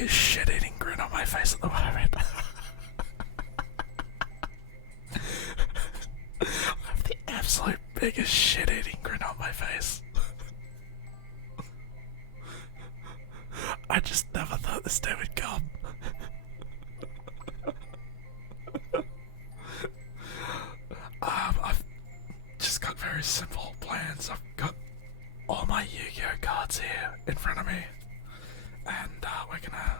biggest shit-eating grin on my face at the moment. I have the absolute biggest shit-eating grin on my face. I just never thought this day would come. I've just got very simple plans. I've got all my YuGiOh cards here in front of me, and we're gonna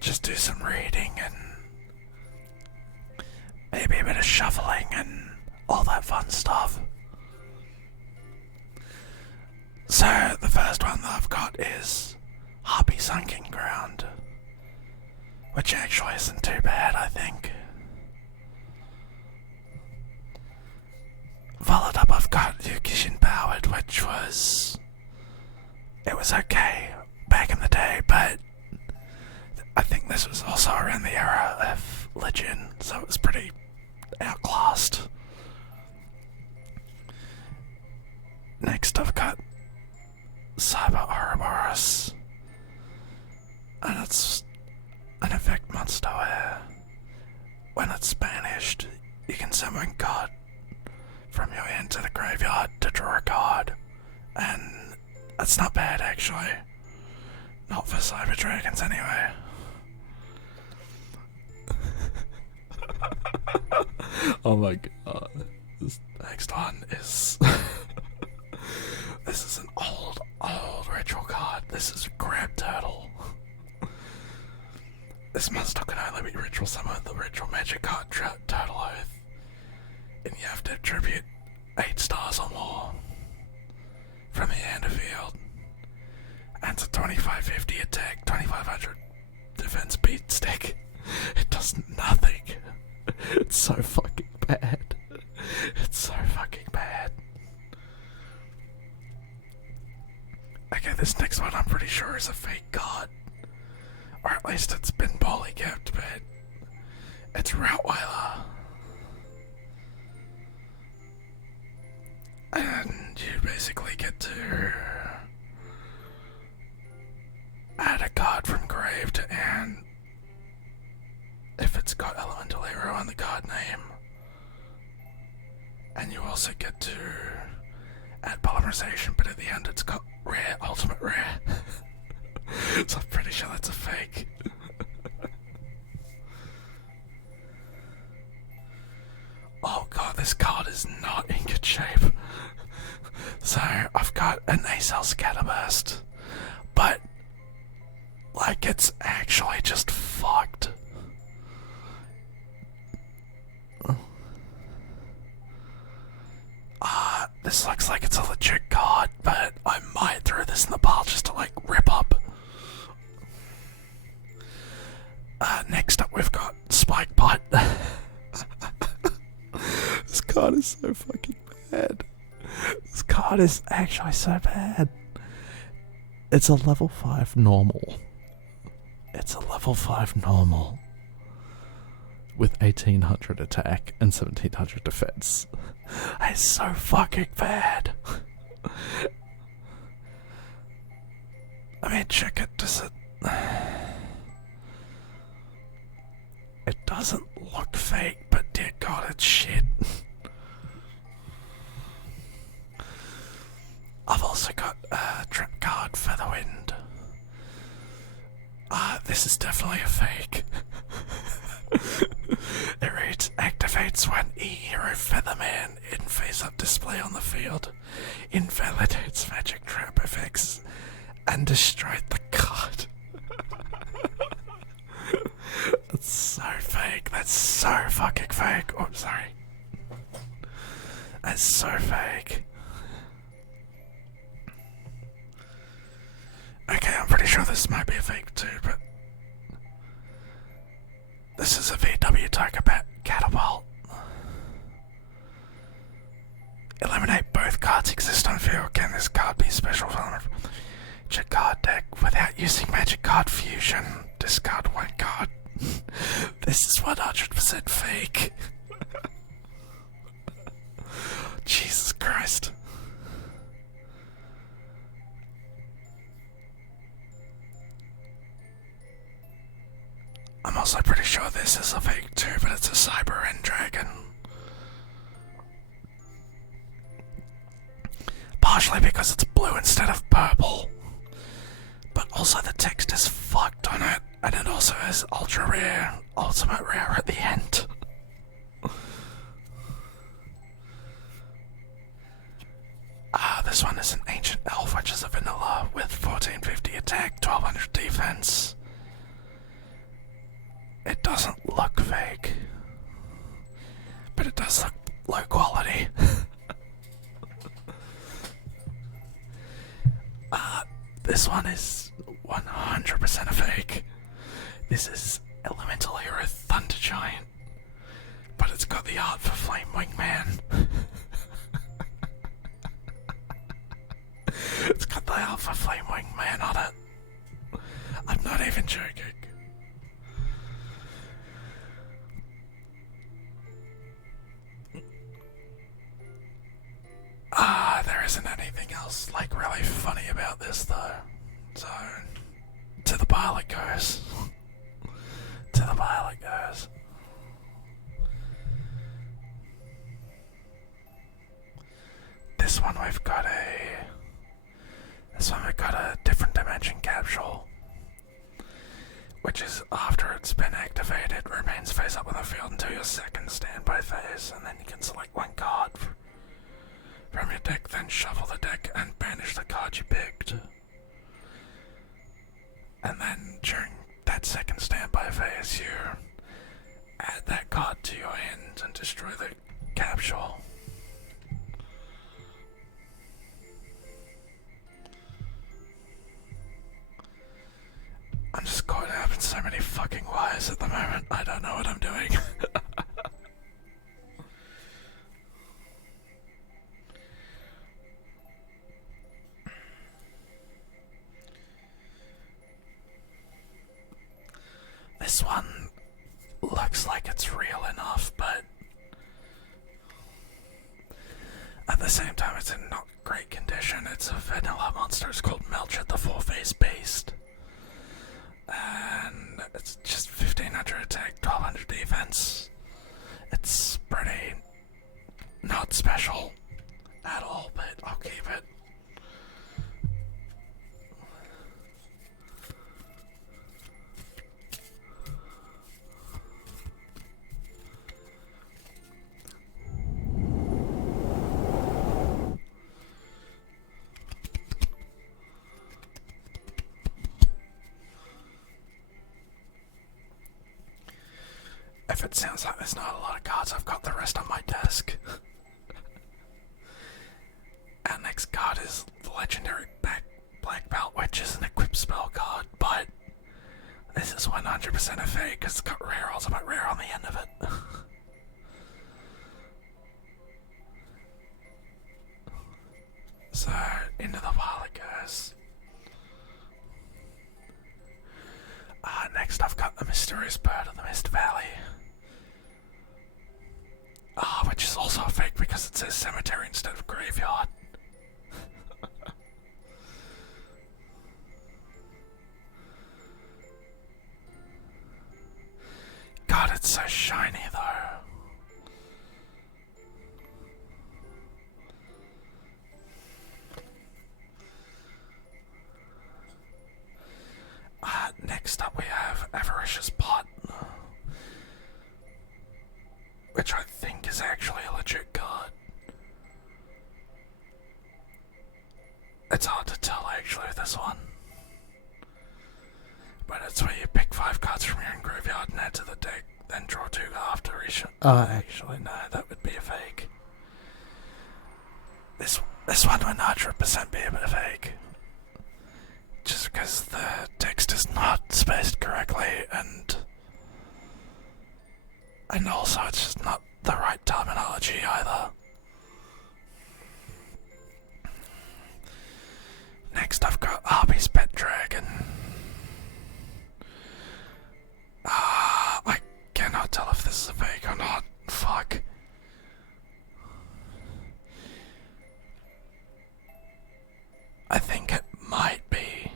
just do some reading and maybe a bit of shuffling and all that fun stuff. So the first one that I've got is Happy Sunken Ground, which actually isn't too bad, I think. Followed up, I've got YuGiOh Empowered, which was... it was okay back in the day, but I think this was also around the era of Legion, so it was pretty outclassed. Next, I've got Cyber Ouroboros, and it's an effect monster where, when it's banished, you can summon God from your hand to the graveyard to draw a card, and that's not bad actually. Not for Cyber Dragons anyway. Oh my god. This next one is... this is an old ritual card. This is Grab Turtle. This monster can only be ritual summoned with the ritual magic card Turtle Oath, and you have to attribute 8 stars or more from the hand of field. And it's a 2550 attack, 2500 defense beat stick. It does nothing. It's so fucking bad. It's so fucking bad. Okay, this next one I'm pretty sure is a fake card. Or at least it's been poorly kept, but it's Rottweiler. And you basically get to add a card from grave to hand if it's got elemental hero on the card name. And you also get to add polymerization, but at the end it's got rare, ultimate rare. So I'm pretty sure that's a fake. Oh god, this card is not in good shape. So I've got an Acel Scatterburst, but like it's actually just fucked. This looks like it's a legit card, but I might throw this in the pile just to like rip up. Next up we've got Spike Butt. This card is so fucking bad. This card is actually so bad. It's a level 5 normal. It's a level 5 normal with 1800 attack and 1700 defense. It's so fucking bad. Let me check it. Does it... It doesn't look fake, but dear god, it's shit. I've also got a trap card, Featherwind. This is definitely a fake. It reads, activates when E-Hero Featherman in face-up display on the field, invalidates magic trap effects, and destroyed the card. That's so fake. That's so fucking fake. Oh, sorry. That's so fake. Okay, I'm pretty sure this might be a fake too, but this is a VW Tiger Catapult. Eliminate both cards exist on field. Can this card be special from your card deck without using Magic Card Fusion? Discard one card. This is 100% fake. Jesus Christ. pretty sure this is a fake too, but it's a cyber end dragon. Partially because it's blue instead of purple. But also the text is fucked on it, and it also is ultra rare, ultimate rare at the end. This one is an ancient elf, which is a vanilla with 1450 attack, 1200 defense. It doesn't look fake, but it does look low quality. This one is 100% a fake. This is Elemental Hero Thunder Giant, but it's got the art for Flame Wingman. It's got the art for Flame Wingman on it. I'm not even joking. There isn't anything else like really funny about this though. So, to the pile it goes. To the pile it goes. This one we've got a different dimension capsule, which is after it's been activated, remains face up on the field until your second standby phase, and then you can select one card from your deck, then shuffle the deck and banish the card you picked. And then during that second standby phase, you add that card to your hand and destroy the capsule. I'm just caught up in so many fucking wires at the moment, I don't know what I'm doing. This one looks like it's real enough, but at the same time it's in not great condition. It's a vanilla monster, it's called Melchett the Four-Face Beast. And it's just 1500 attack, 1200 defense. It's pretty not special at all, but I'll keep it. If it sounds like there's not a lot of cards, I've got the rest on my desk. Our next card is the legendary Black Belt, which is an equipped spell card, but this is 100% a fake because it's got rare, ultimate rare on the end of it. So, into the pile it goes. Next I've got the Mysterious Bird of the Mist Valley. Which is also a fake because it says cemetery instead of graveyard. God, it's so shiny though. Next up we have Avaricious Pot, which I think is actually a legit card. It's hard to tell actually with this one. But it's where you pick 5 cards from your own graveyard and add to the deck, then draw 2 after each. Actually no, that would be a fake. This one would 100% be a bit of fake. Just because the text is not spaced correctly, and also it's just not the right terminology either. Next I've got Arby's Pet Dragon. I cannot tell if this is a fake or not. Fuck. I think it might be.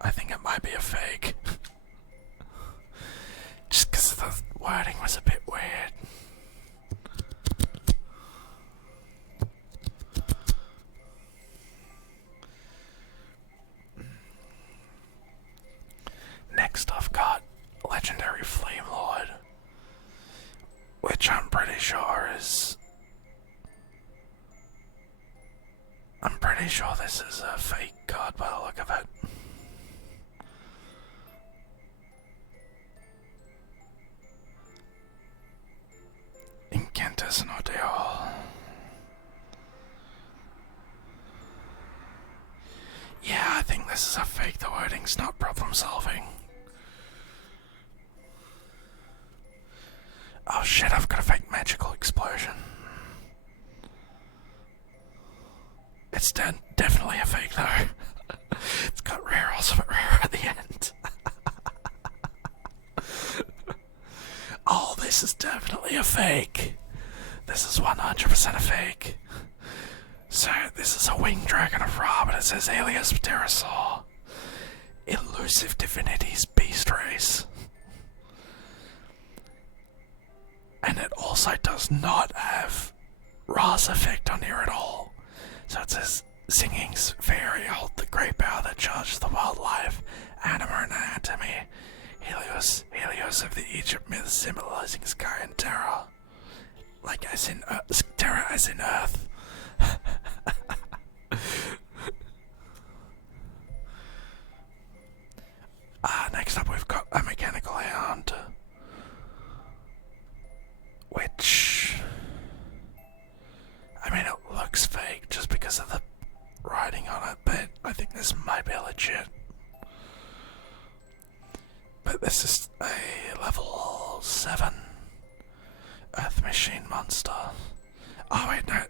I think it might be a fake. Just because of the pretty sure this is a fake card by the look of it. Incandescent ordeal. Yeah, I think this is a fake. The wording's not problem solving. Oh shit, I've got a fake magical explosion. It's definitely a fake though. It's got rare, also but rare at the end. Oh, this is definitely a fake. This is 100% a fake. So, this is a winged dragon of Ra, but it says alias pterosaur. Elusive divinities beast race. And it also does not have Ra's effect on here at all. So it says, singing's fairy hold the great power that charges the wildlife, anima and anatomy. Helios of the Egypt myth symbolizing sky and terror. Like as in, terror as in earth. Next up we've got a mechanical hound. Which, I mean, it looks fake just because of the writing on it, but I think this might be legit. But this is a level 7 Earth Machine monster. Oh wait, no.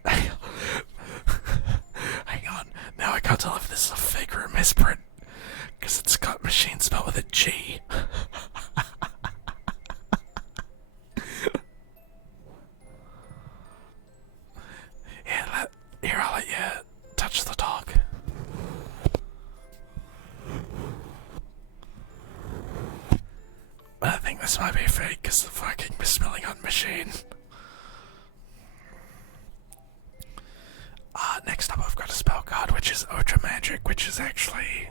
Hang on. Now I can't tell if this is a fake or a misprint. Because it's got machine spelled with a G. Here, I'll let you touch the dog. But I think this might be fake because the fucking misspelling on machine. Next up I've got a spell card which is Ultra Magic, which is actually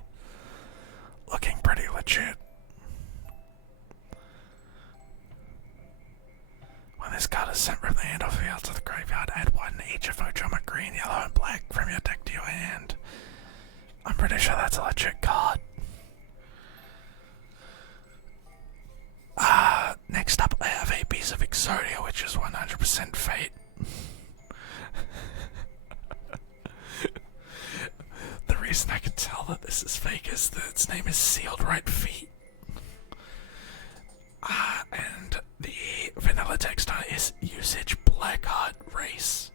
looking pretty legit. When this card is sent from the end of the field to the graveyard, add one each of Vtuber green, yellow and black from your deck to your hand. I'm pretty sure that's a legit card. Next up I have a piece of Exodia, which is 100% fate. The reason I can tell that this is fake is that its name is Sealed Right Feet. And the vanilla text on it is usage Blackheart Race.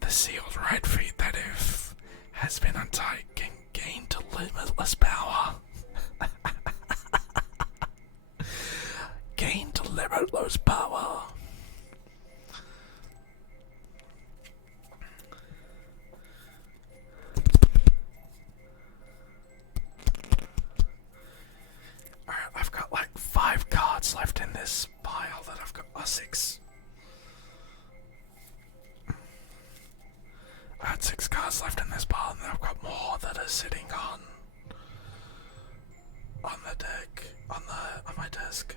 The Sealed Right Feet that if has been untied can gain to limitless power. Gain to limitless power. Alright, I've got like 5 cards left in this pile that I've got. 6. I had 6 cards left in this pile, and then I've got more that are sitting on the deck, on my desk.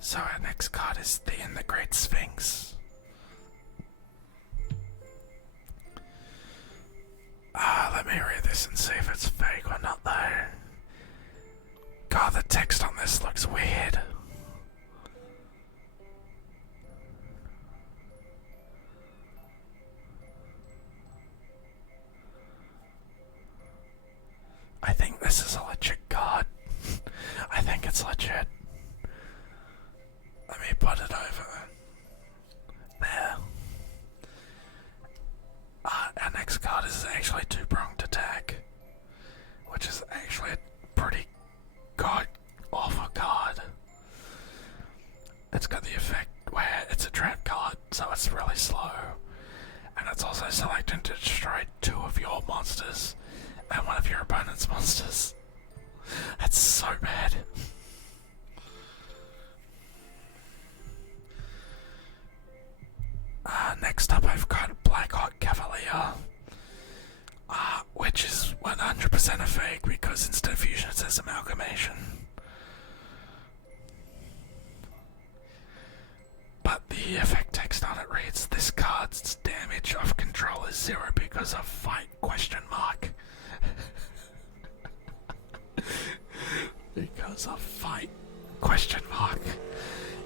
So our next card is the Great Sphinx. Let me read this and see if it's fake or not though. God, the text on this looks weird. I think this is a legit card. I think it's legit. Let me put it over there. Our next card is actually two-pronged attack, which is actually a pretty god-awful card. It's got the effect where it's a trap card, so it's really slow, and it's also selecting to destroy 2 of your monsters and 1 of your opponent's monsters. That's so bad. Next up I've got Blackhawk Cavalier, which is 100% a fake because instead of fusion it says amalgamation. The effect text on it reads, "This card's damage of control is 0 because of fight question mark." Because of fight question mark.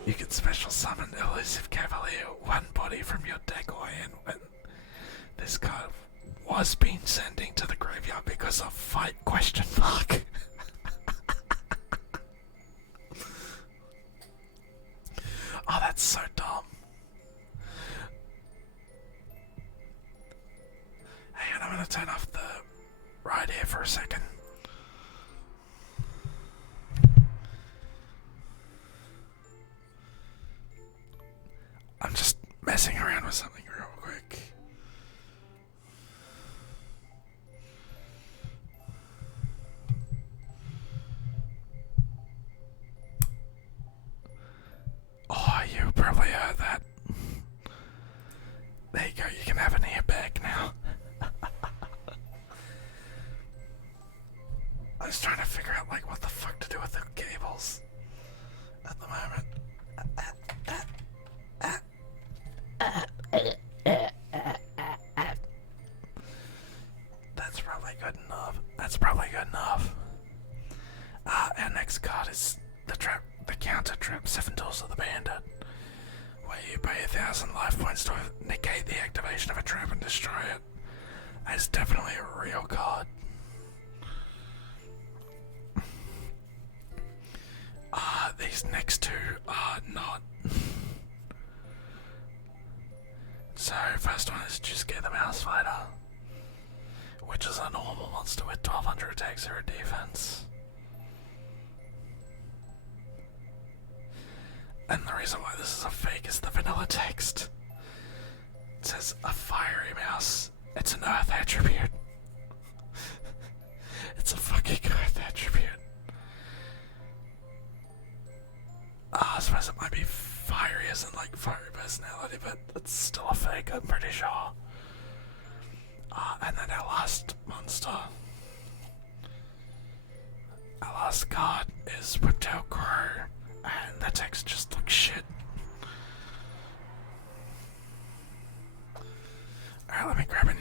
You can special summon Elusive Cavalier, one body from your deck or hand when this card was being sending to the graveyard because of fight question mark. Oh, that's so dumb. Hang on, I'm gonna turn off the ride here for a second. I'm just messing around with something real quick. Oh, you probably heard that. There you go, you can have an earbag now. I was trying to figure out like what the fuck to do with the cables at the moment. That's probably good enough. That's probably good enough. Our next card is the counter trap, 7 Tools of the Bandit, where you pay 1,000 life points to negate the activation of a trap and destroy it. It's definitely a real card. These next two are not. So, first one is just get the Mouse Fighter, which is a normal monster with 1200 attack, 0 defense. And the reason why this is a fake is the vanilla text. It says, a fiery mouse. It's an earth attribute. It's a fucking earth attribute. I suppose it might be fiery as in like fiery personality, but it's still a fake, I'm pretty sure. And then our last monster. Our last card is Whiptail Crow, and the text just looks shit. Alright, let me grab a new.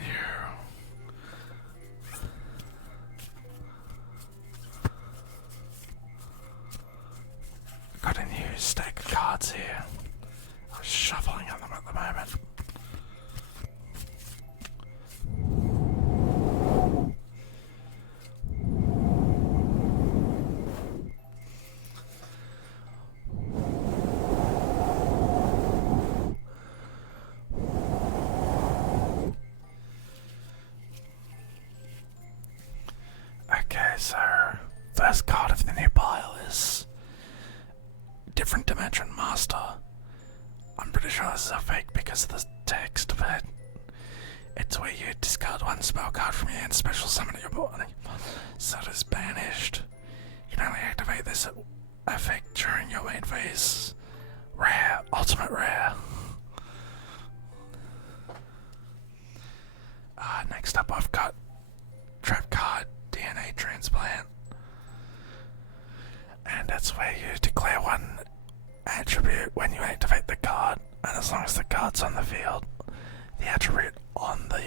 Got a new stack of cards here. I was shuffling on them at the moment. Okay, so first card of the new pile is Different Dimension Master. I'm pretty sure this is a fake because of the text, but it's where you discard one spell card from your hand, special summon at your body, so it is banished. You can only activate this effect during your main phase. Rare, ultimate rare. Next up I've got Trap Card, DNA Transplant. And that's where you declare one attribute when you activate the card, and as long as the card's on the field, the attribute on the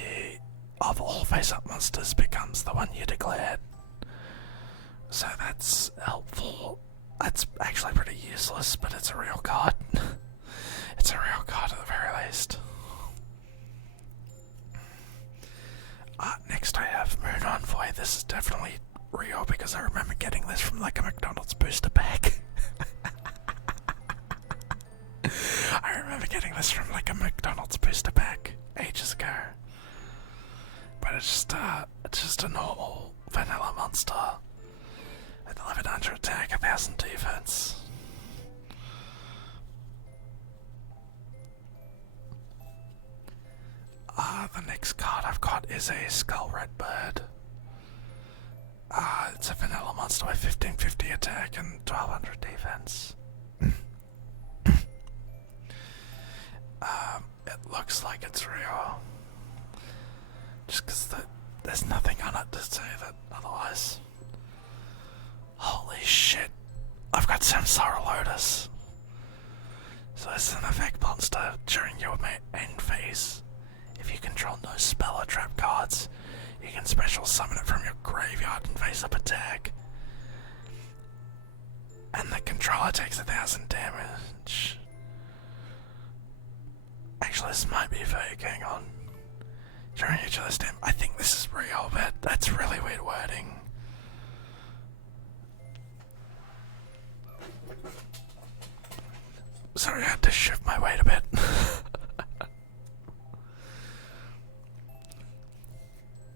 of all face-up monsters becomes the one you declared. So that's helpful. That's actually pretty useless, but it's a real card. It's a real card at the very least. Next I have Moon Envoy. This is definitely real because I remember getting this from like a McDonald's booster pack. I remember getting this from like a McDonald's booster pack ages ago. But it's just a normal vanilla monster with 1100 attack, 1000 defense. The next card I've got is a Skull Red Bird. It's a vanilla monster with 1550 attack and 1200 defense. It looks like it's real. Just because there's nothing on it to say that otherwise. Holy shit. I've got Samsara Lotus. So this is an effect monster. abilities. If you control no spell or trap cards, you can special summon it from your graveyard and face-up attack. And the controller takes 1000 damage. Actually, this might be fake, hang on. During each of this damage, I think this is real, but that's really weird wording. Sorry, I had to shift my weight a bit.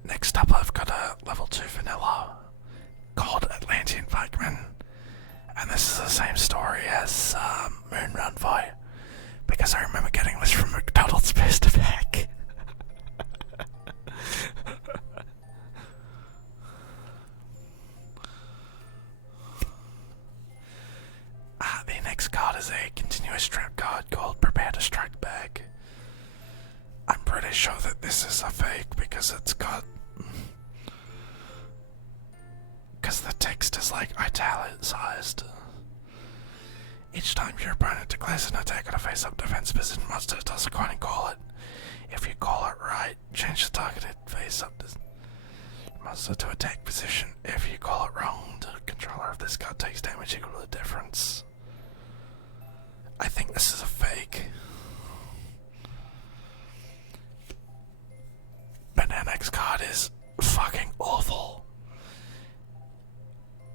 Next up, I've got a level 2 vanilla called Atlantean Pikeman. And this is the same story as Moonrun Vi, because I remember getting this from McDonald's Booster Pack. The next card is a continuous trap card called Prepare to Strike Back. I'm pretty sure that this is a fake because it's got... because the text is like italicized. Each time your opponent declares an attack on a face-up defense position monster, toss a coin and call it. If you call it right, change the targeted face-up monster to attack position. If you call it wrong, the controller of this card takes damage equal to the difference. I think this is a fake. But our next card is fucking awful.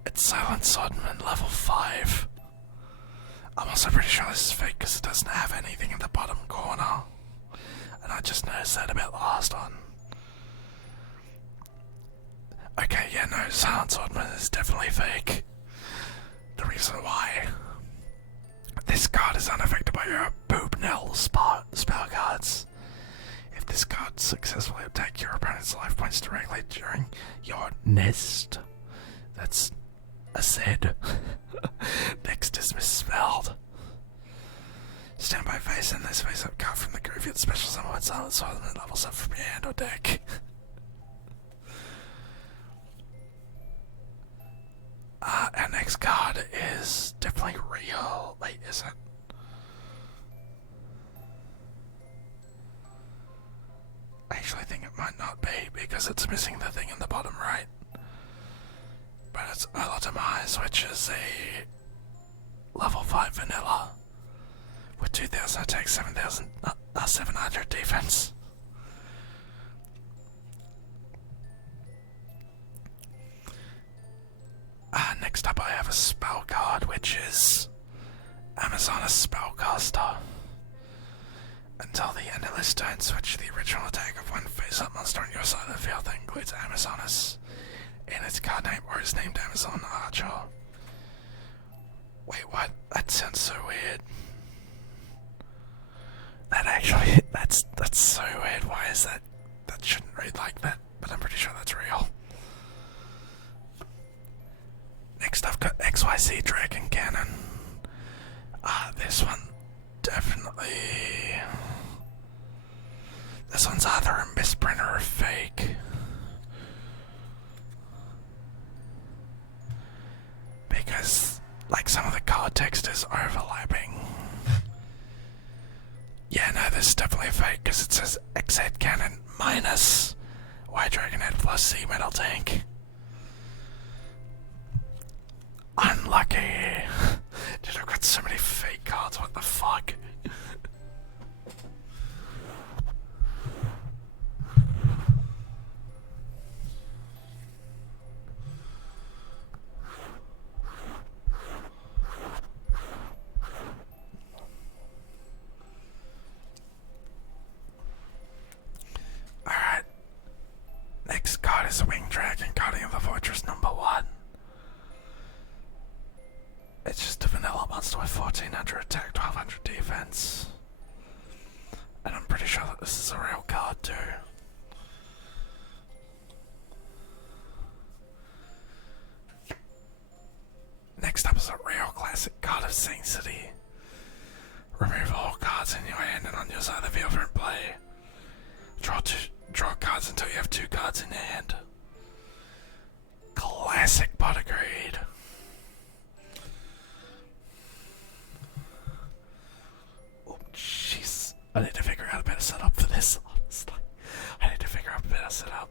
It's Silent Swordman level 5. I'm also pretty sure this is fake because it doesn't have anything in the bottom corner. And I just noticed that about the last one. Okay, yeah, no, Silent Swordman is definitely fake. The reason why... this card is unaffected by your Boobnell spell cards. If this card successfully attacks your opponent's life points directly during your nest, that's a Z. Next is misspelled. Stand by face and this face up card from the graveyard special summon when Silent Swordman levels up from your hand or deck. Our next card is definitely real. Wait, is it? I actually think it might not be because it's missing the thing in the bottom right. But it's Ultimize, which is a level 5 vanilla with 2000 attack, 700 defense. Next up I have a spell card, which is Amazoness Spellcaster. Until the end of this turn, switch the original attack of one face-up monster on your side of the field that includes Amazoness in its card name or is named Amazon Archer. Wait, what? That sounds so weird. That actually, that's so weird. Why is that? That shouldn't read like that, but I'm pretty sure that's real. Next I've got XYZ Dragon Cannon. This one definitely... this one's either a misprint or a fake. Because, like, some of the card text is overlapping. Yeah, no, this is definitely a fake because it says XZ Cannon minus Y Dragon Head plus C Metal Tank. Unlucky. Dude, I've got so many fake cards, what the fuck? Alright. Next card is a Winged Dragon, Guardian of the Fortress #1. It's just a vanilla monster with 1400 attack, 1200 defense. And I'm pretty sure that this is a real card too. Next up is a real classic card of Saint City. Remove all cards in your hand and on your side of the field for play. Draw cards until you have 2 cards in your hand. Classic but agreed. Oh jeez, I need to figure out a better setup for this, honestly. I need to figure out a better setup.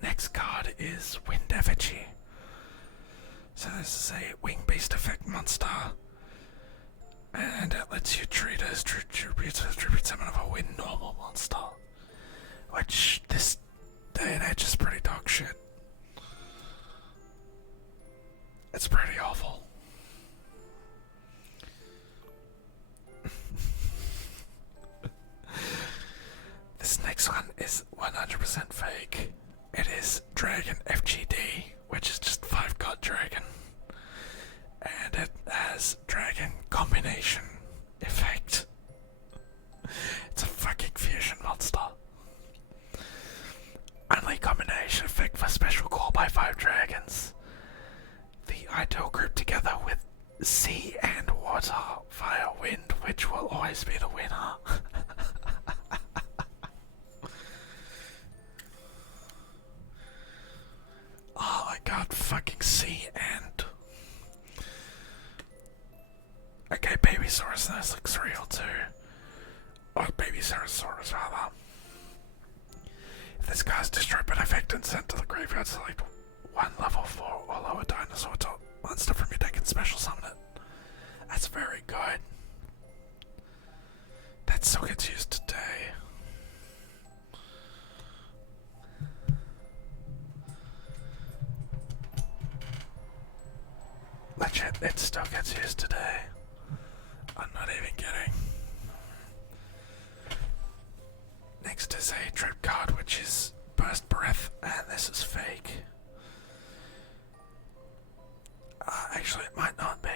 Next card is Wind Effigy. So this is a wing-based effect monster, and it lets you treat as tribute summon of a wind normal monster, which this day and age is pretty dog shit. It's pretty awful. This next one is 100% fake. It is Dragon FGD, which is just 5-card dragon. And it has dragon combination effect. It's a fucking fusion monster. Only combination effect for special call by 5 dragons. The ideal group together with sea and water via wind, which will always be the winner. Oh my god, fucking sea and... Okay, Babysaurus, this looks real too. Or Babysaurus rather. If this guy's destroyed by effect and sent to the graveyard, select one level 4 or lower dinosaur top monster from your deck and special summon it. That's very good. That still gets used today. Legit, it still gets used today. I'm not even kidding. Next is a trip card, which is Burst Breath, and this is fake. Actually, it might not be.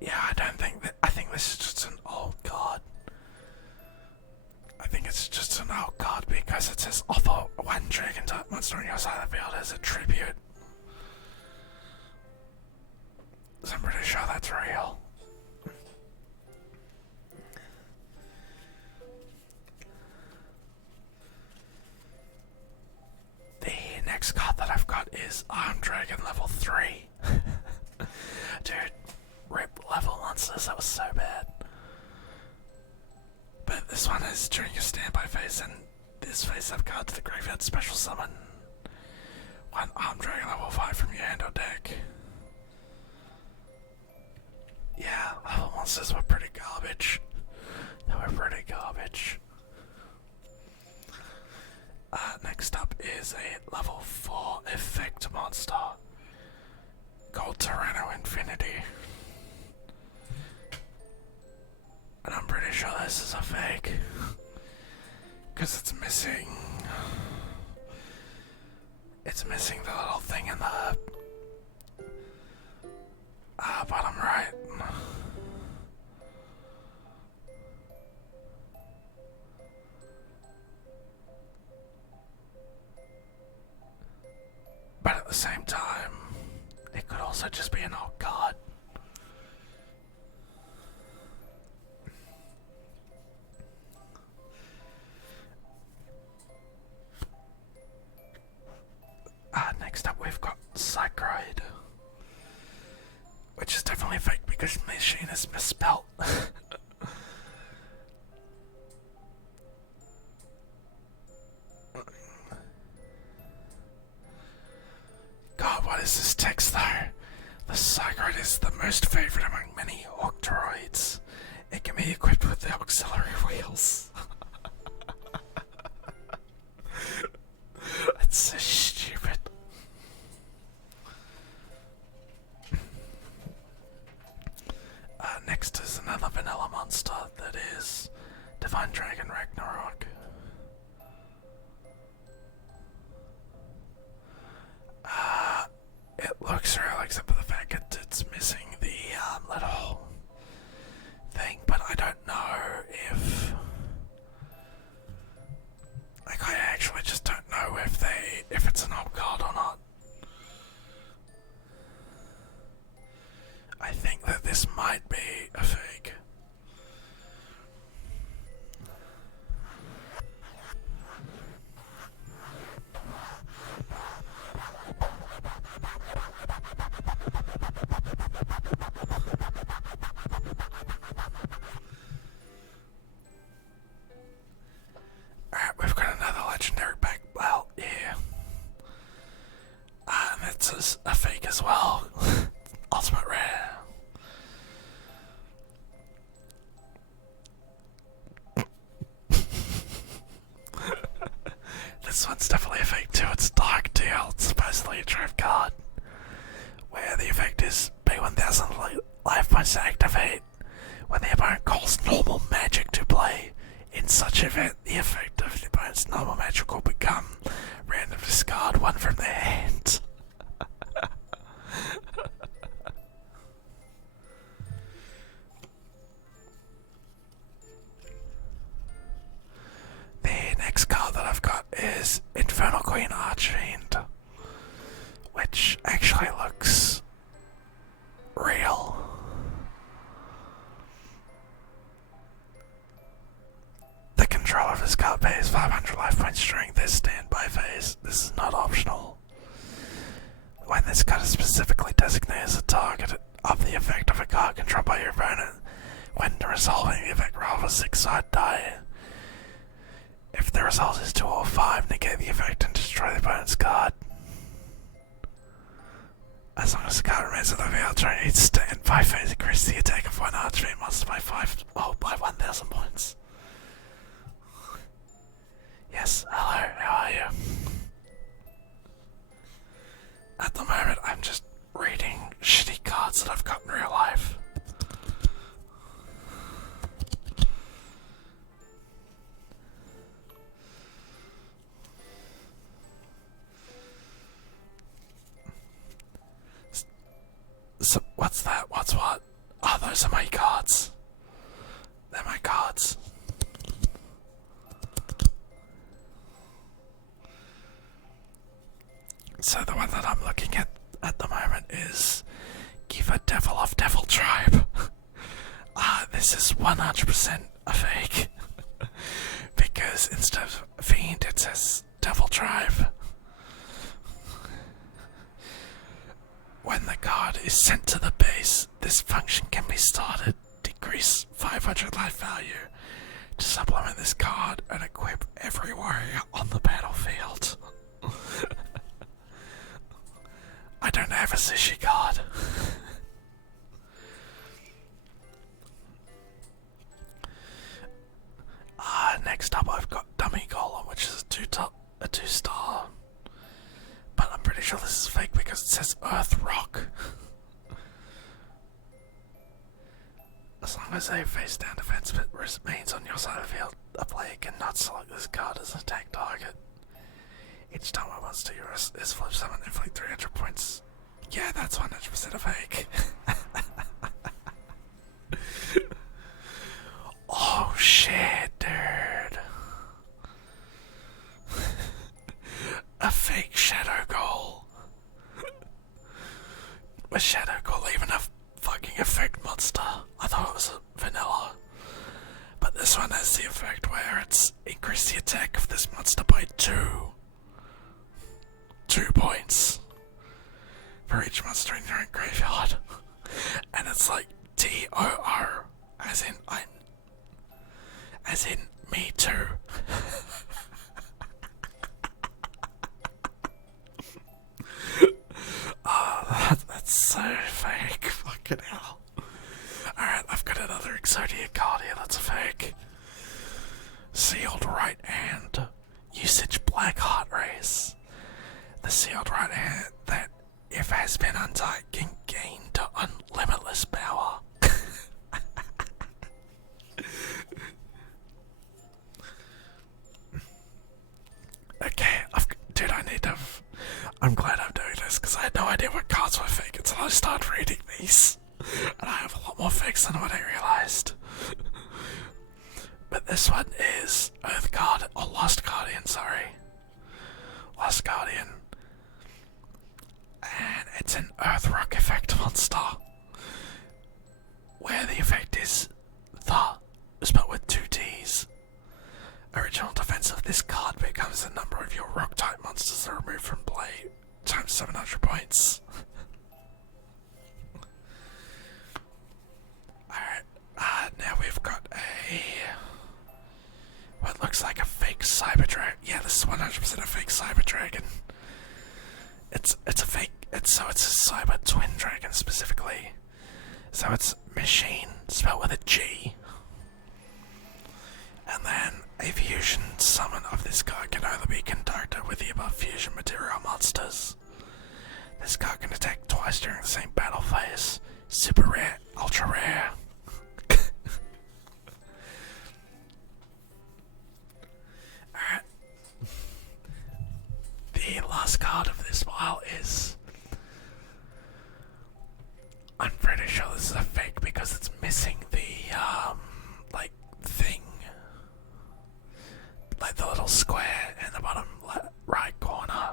Yeah, I don't think that. I think this is just an old card. I think it's just an old card because it says offer one dragon type monster on your side of the field as a tribute. So I'm pretty sure that's real. The next card that I've got is Armed Dragon level 3. Dude, rip level monsters, that was so bad. But this one is during your standby phase, and this face-up card to the graveyard special summon one Armed Dragon level 5 from your hand or deck. Yeah, level monsters were pretty garbage. They were pretty garbage. Next up is a level 4 effect monster called Tyranno Infinity. And I'm pretty sure this is a fake. Because it's missing... It's missing the little thing in the... bottom right. But at the same time, it could also just be an old card. Next up we've got Psychoid, which is definitely fake because machine is misspelled. God, what is this text though? The Psychoid is the most favourite among many Octoroids. It can be equipped with the auxiliary wheels. That's so stupid. Next is another vanilla monster that is Divine Dragon Ragnarok. It looks real except for the fact that it's missing the little thing, but I don't know if is a fake as well. Ultimate rare. This one's definitely a fake too. It's Dark Deal. It's supposedly a trap card. Where the effect is pay 1000 life points to activate. When the opponent calls normal magic to play. In such event, the effect of the opponent's normal magic will become random discard one from their hand. The next card that I've got is Infernal Queen Archfiend, which actually looks real. The controller of this card pays 500 life points during this standby phase. This is not optional. When this card is specifically designated as a target of the effect of a card controlled by your opponent, when resolving the effect, roll a 6-sided die. If the result is 2 or 5, negate the effect and destroy the opponent's card. As long as the card remains in the field during each standby phase, increase the attack of one Archfiend monster by 1,000 points. Yes, hello, how are you? At the moment, I'm just reading shitty cards that I've got in real life. So, what's that? What's what? Oh, those are my cards. They're my cards. So the one that I'm looking at the moment is Give a Devil of Devil Tribe. This is 100% a fake. Because instead of Fiend it says Devil Tribe. When the card is sent to the base, this function can be started. Decrease 500 life value to supplement this card and equip every warrior on the battlefield. I don't have a sushi card. Next up I've got Dummy Golem, which is a 2-star. But I'm pretty sure this is fake because it says Earth Rock. As long as a face down defense remains on your side of the field, a player cannot select this card as an attack target. Each time a monster is flip summoned, inflict 300 points. Yeah, that's 100% a fake. Oh shit, dude. A fake Shadow Goal. Was Shadow Goal even a fucking effect monster? I thought it was a vanilla. But this one has the effect where it's increased the attack of this monster by 2 points for each monster in your graveyard. And it's like TOR, as in me too. Oh, that's so fake. Fucking hell. Alright, I've got another Exodia card here that's a fake. Sealed Right Hand. Usage Black Heart Race. The sealed right hand that, if has been untied, can gain to unlimitless power. Okay, dude, I'm glad I'm doing this because I had no idea what cards were fake until I started reading these. And I have a lot more fakes than what I realised. But this one is Earth Guard, or Lost Guardian, sorry. Lost Guardian. And it's an Earth Rock effect monster. Where the effect is the, spelled with 2 T's. Original defense of this card becomes the number of your rock type monsters that are removed from play times 700 points. Alright, now we've got what looks like a fake Cyber Dragon. Yeah, this is 100% a fake Cyber Dragon. it's a fake. It's a cyber twin dragon specifically. So it's machine spelled with a G. And then a fusion summon of this card can only be conducted with the above fusion material monsters. This card can attack twice during the same battle phase. Super rare, ultra rare. Alright. The last card of this pile is... I'm pretty sure this is a fake because it's missing the, like, thing. Like the little square in the bottom right corner.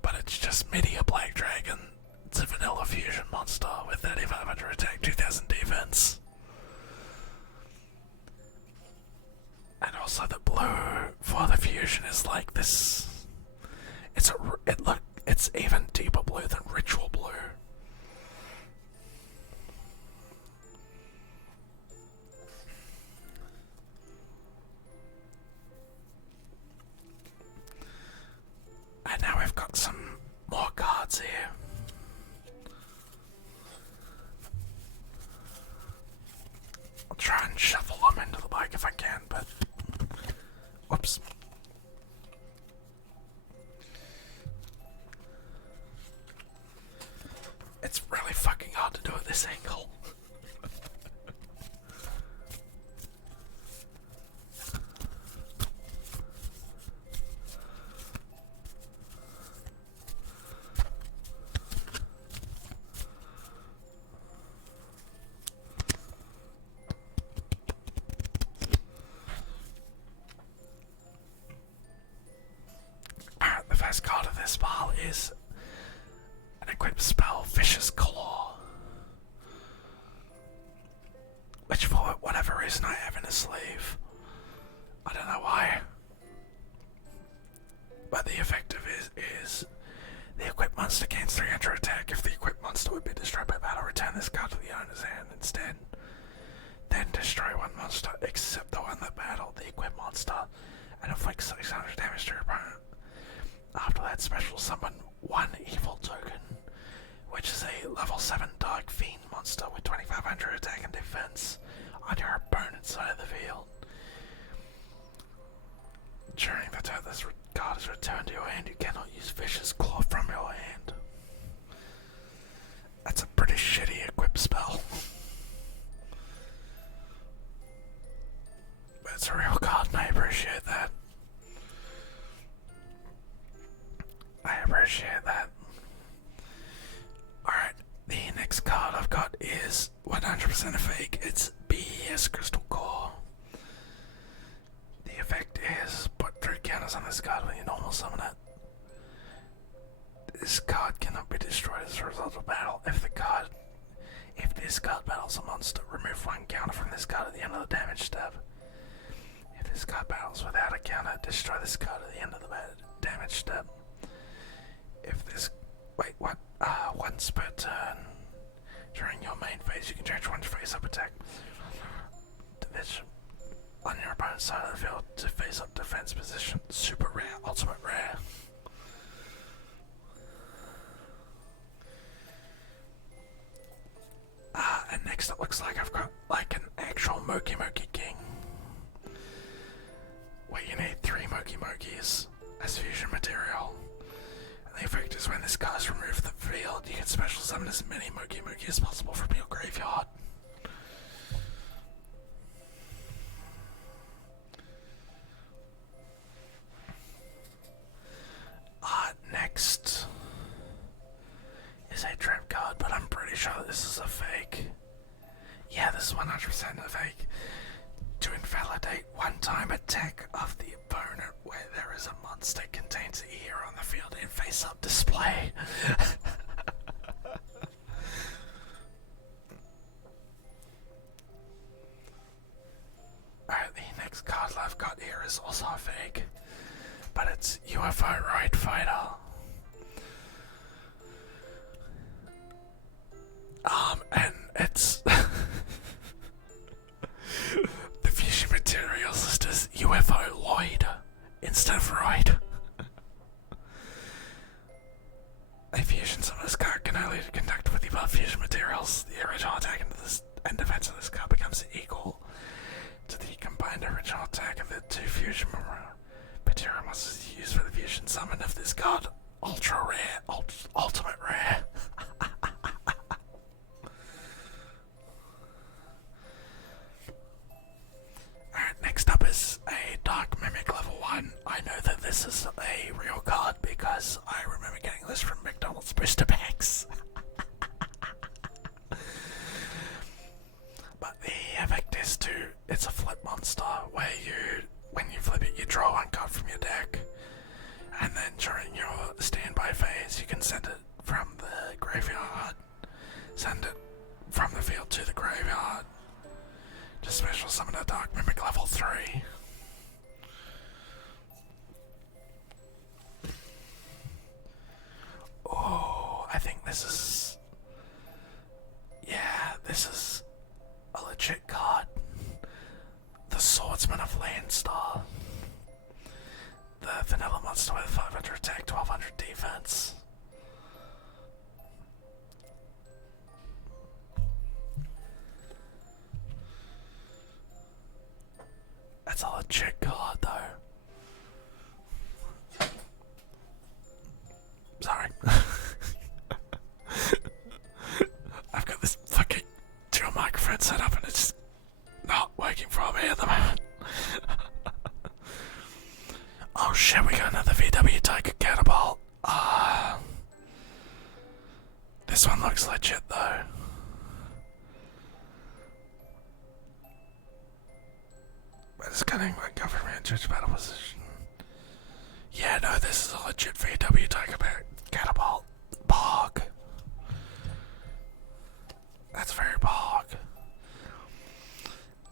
But it's just Meteor Black Dragon. It's a vanilla fusion monster with 3500 attack, 2000 defense. And also the blue for the fusion is like this. It's even deeper blue than Ritual Blue. And now we've got some more cards here. I'll try and shuffle them into the bike if I can, but... Whoops. It's really fucking hard to do at this angle. The first card of this pile is an equipped spell, Vicious Claw, which for whatever reason I have in a sleeve. I don't know why. But the effective is the equipped monster gains 300 attack. If the equipped monster would be destroyed by battle, return this card to the owner's hand instead. Then destroy one monster except the one that battled the equipped monster and inflict 600 damage to your opponent. After that, special summon one evil token, which is a level 7 Dark Fiend monster with 2500 attack and defense on your opponent's side of the field. During the turn this card is returned to your hand, you cannot use Vicious Claw from your hand. That's a pretty shitty equip spell. But it's a real card and I appreciate that. I appreciate that. Alright, the next card I've got is 100% a fake. It's BES Crystal Core. The effect is put 3 counters on this card when you normal summon it. This card cannot be destroyed as a result of battle. If this card battles a monster, remove 1 counter from this card at the end of the damage step. If this card battles without a counter, destroy this card at the end of the damage step. If this... Wait, what? Once per turn. During your main phase, you can change one face-up attack division on your opponent's side of the field to face-up defense position. Super rare, ultimate rare. And next it looks like I've got like an actual Moki King. Where you need 3 Moki Mokis as fusion material. The effect is when this card is removed from the field, you can special summon as many Moki as possible from your graveyard. Next is a trap card, but I'm pretty sure this is a fake. Yeah, this is 100% a fake. To invalidate one-time attack of the opponent where there is a monster contains a hero on the field in face-up display. Alright, the next card I've got here is also a fake, but it's UFO Ride Fighter. And it's... the fusion materials list is UFO Lloyd instead of Ride. summon of this card. Ultra rare, ultimate rare. Alright, next up is a Dark Mimic level 1. I know that this is a real card because I remember getting this from McDonald's booster packs. But the effect is it's a flip monster where when you flip it, you draw one card from your deck, and then during your standby phase, you can send it from the graveyard, send it from the field to the graveyard, to special summon a Dark Mimic level 3. Oh, I think this is a legit card. The Swordsman of Landstar. The vanilla monster with 500 attack, 1200 defense. That's a legit card though. Sorry. I've got this fucking dual microphone set up and it's just not working for me at the moment. Oh shit, we got another VW Tiger Catapult. This one looks legit though. But it's cunning like government judge battle position. Yeah, no, this is a legit VW Tiger Catapult. Bog. That's very bog.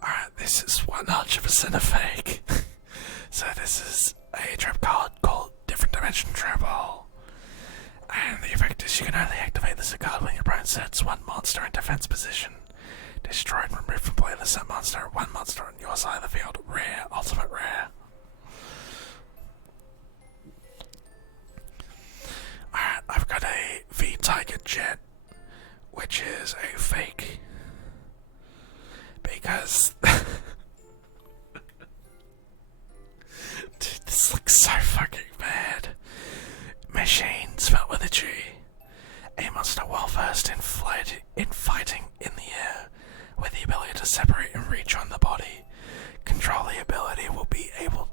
Alright, this is 100% a fake. So this is a trap card called Different Dimension Travel. And the effect is you can only activate this card when your opponent sets one monster in defense position. Destroy and remove from play the set monster, one monster on your side of the field. Rare, ultimate rare. Alright, I've got a V-Tiger Jet, which is a fake. Because dude, this looks so fucking bad. Machine, spelled with a G. A monster well versed in fighting in the air, with the ability to separate and rejoin the body. Control the ability will be able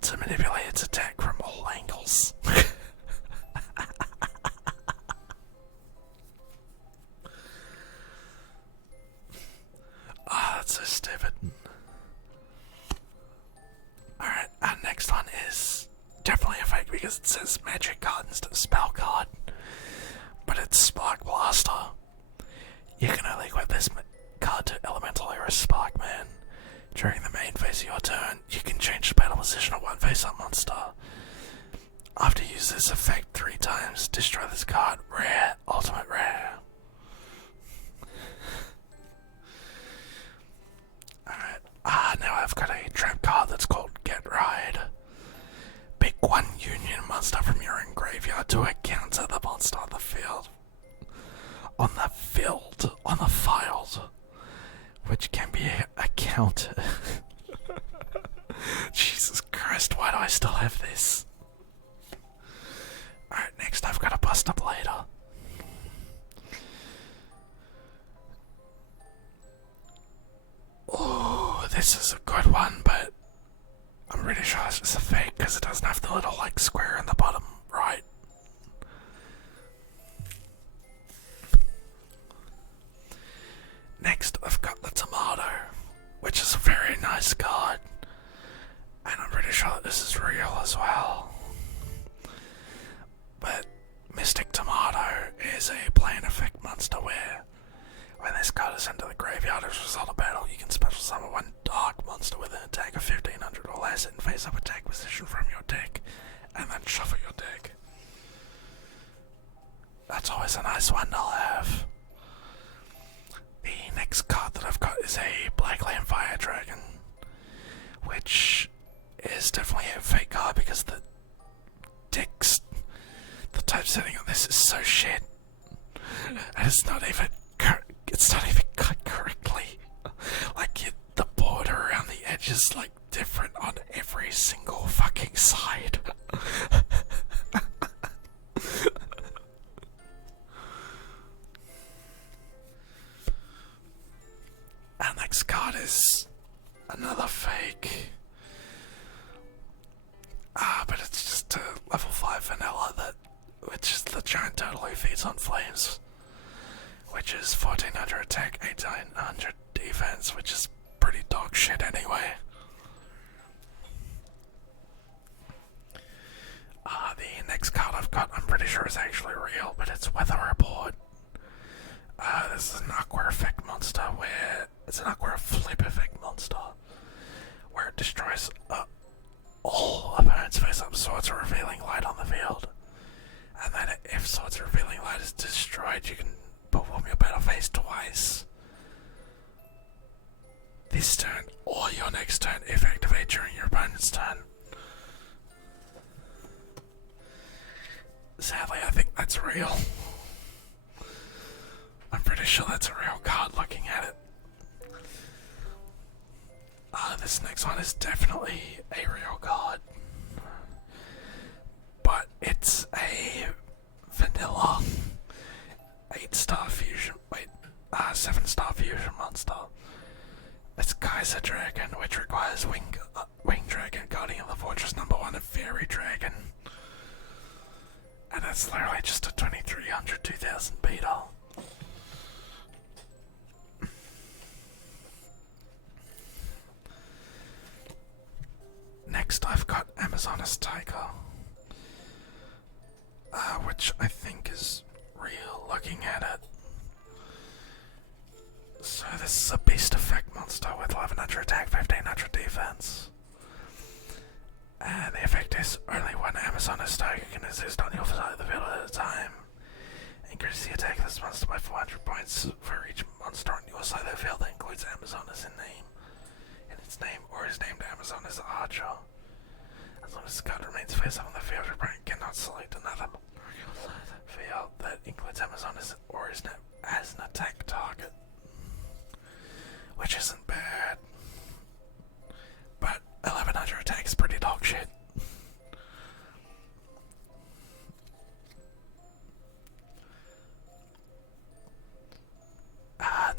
to manipulate its attack from all angles. That's so stupid. Alright, our next one is definitely a fake because it says magic card instead of spell card. But it's Spark Blaster. You can only equip this card to Elemental Era Sparkman. During the main phase of your turn, you can change the battle position of one face-up monster. After you use this effect 3 times, destroy this card. Rare, ultimate rare. Alright, now I've got a trap card that's called Get Ride. Pick one Union monster from your own graveyard to counter the monster on the field. On the field. Which can be a counter. Jesus Christ, why do I still have this? Alright, next I've got a Buster Blader. Oh, this is a good one, but I'm pretty sure it's just a fake because it doesn't have the little like square in the bottom right. Next, I've got the Tomato, which is a very nice card, and I'm pretty sure that this is real as well. But Mystic Tomato is a plain effect monster where when this card is sent to the graveyard as a result of battle, you can special summon one dark monster with an attack of 1500 or less in face-up attack position from your deck, and then shuffle your deck. That's always a nice one to have. The next card that I've got is a Blackland Fire Dragon, which is definitely a fake card because the typesetting on this is so shit, and it's not even cut correctly. Like the border around the edge is like different on every single fucking side. Blades on Flames, which is 1400 attack, 1800 defense, which is pretty dog shit anyway. The next card I've got, I'm pretty sure is actually real, but it's Weather Report. This is an Aqua effect monster where it's an Aqua flip effect monster where it destroys all opponents face up Swords of Revealing Light on the field. And then if Swords of Revealing Light is destroyed, you can perform your battle phase twice. This turn or your next turn if activated during your opponent's turn. Sadly, I think that's real. I'm pretty sure that's a real card looking at it. This next one is definitely a real card. But it's a vanilla 8-star fusion, 7-star fusion monster. It's Kaiser Dragon, which requires Wing Dragon, Guardian of the Fortress #1, and Fairy Dragon. And it's literally just a 2300 2000 beater. Next I've got Amazonas Tiger, which I think is real looking at it. So this is a beast effect monster with 1100 attack, 1500 defense. And the effect is only one Amazonas Tiger can exist on your side of the field at a time. Increase the attack of this monster by 400 points for each monster on your side of the field that includes Amazonas in its name or is named Amazonas Archer. As long as the card remains face up on the field, your opponent cannot select another field that includes Amazonas or is named as an attack target. Which isn't bad. But 1100 attack is pretty dog shit.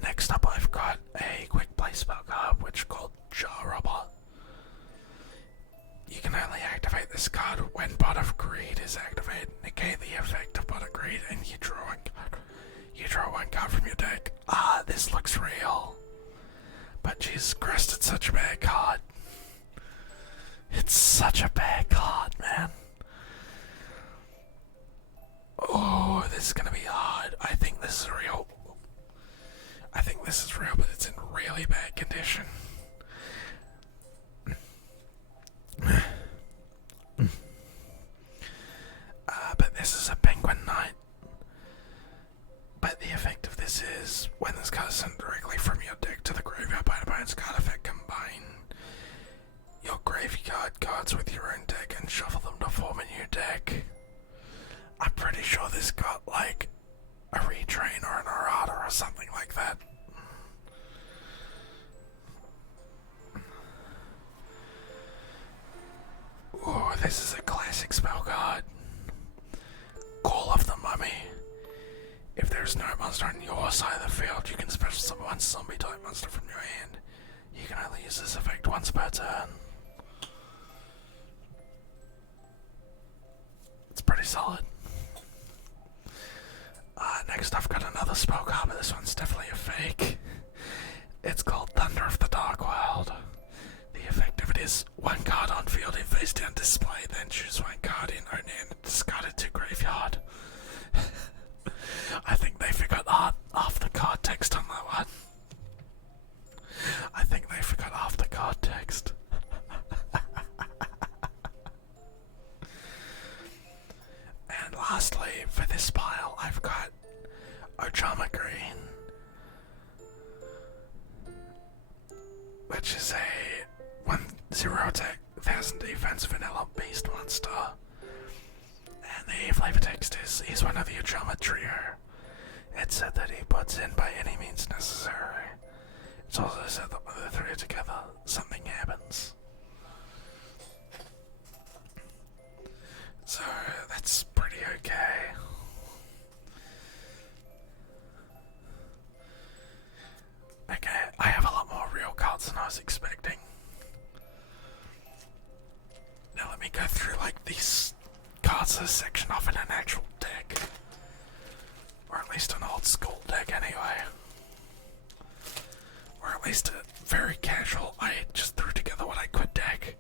Next up I've got a quick play spell card which is called Jaw Robber. You can only activate this card when Pot of Greed is activated. Negate the effect of Pot of Greed and you draw one card. You draw one card from your deck. This looks real. But Jesus Christ, it's such a bad card. It's such a bad card, man. Oh, this is gonna be hard. I think this is real. But it's in really bad condition. But this is a Penguin Knight. But the effect of this is, when this card is sent directly from your deck to the graveyard by an opponent's card effect, combine your graveyard cards with your own deck and shuffle them to form a new deck. I'm pretty sure this got like a retrain or an errata or something like that. Ooh, this is a classic spell card. Call of the Mummy. If there's no monster on your side of the field, you can special summon one zombie type monster from your hand. You can only use this effect once per turn. It's pretty solid. Next I've got another spell card, but this one's definitely a fake. It's called Thunder of the Dark World. The effect of it is one card on field in face down display, then choose one card in own hand and discard it to graveyard. I think they forgot half the card text on that one. And lastly, for this pile, I've got Ojama Green, which is a 1-0 attack, 1000 defense vanilla beast monster. And the flavor text is, he's one of the Ojama trio. It's said that he puts in by any means necessary. It's also said that when the three are together, something happens. So that's pretty okay. Okay, I have a lot more real cards than I was expecting. Now let me go through like these cards that are sectioned off in an actual deck. least an old school deck anyway. Or at least a very casual, I just threw together what I could deck.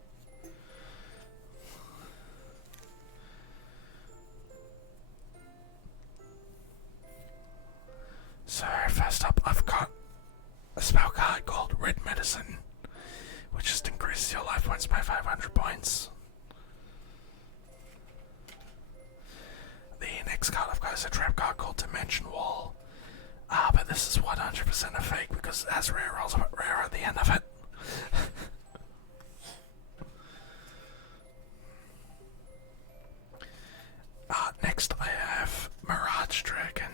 So first up I've got a spell card called Red Medicine, which just increases your life points by 500 points. The next card I've got is a trap card called Dimension Wall. But this is 100% a fake because it has rare rolls a bit rare at the end of it. Next I have Mirage Dragon.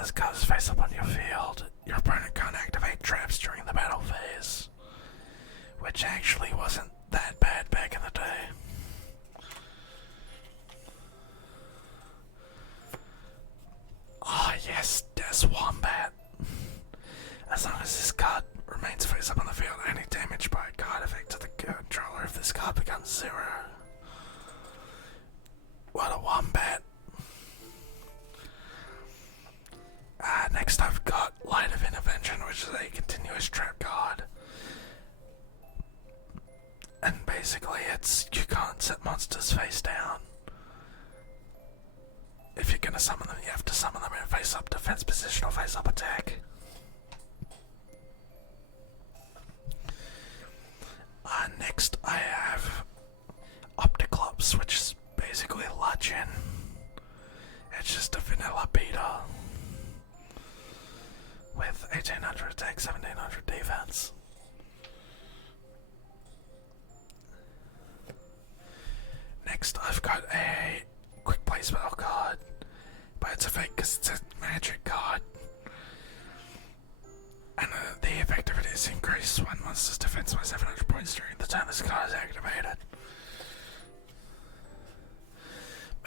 This card is face up on your field. Your opponent can't activate traps during the battle phase, which actually wasn't that bad back in the day. Ah, yes, Des Wombat. As long as this card remains face up on the field, any damage by a card effect to the controller if this card becomes 0. What a wombat. Next I've got Light of Intervention, which is a continuous trap card. And basically it's, you can't set monsters face down. If you're gonna summon them, you have to summon them in face up defense position or face up attack. Next I have Opticlops, which is basically Ludgeon. It's just a vanilla beta with 1800 attack, 1700 defense. Next I've got a quick play spell card, but it's a fake because it's a magic card. And the effect of it is increase one monster's defense by 700 points during the time this card is activated.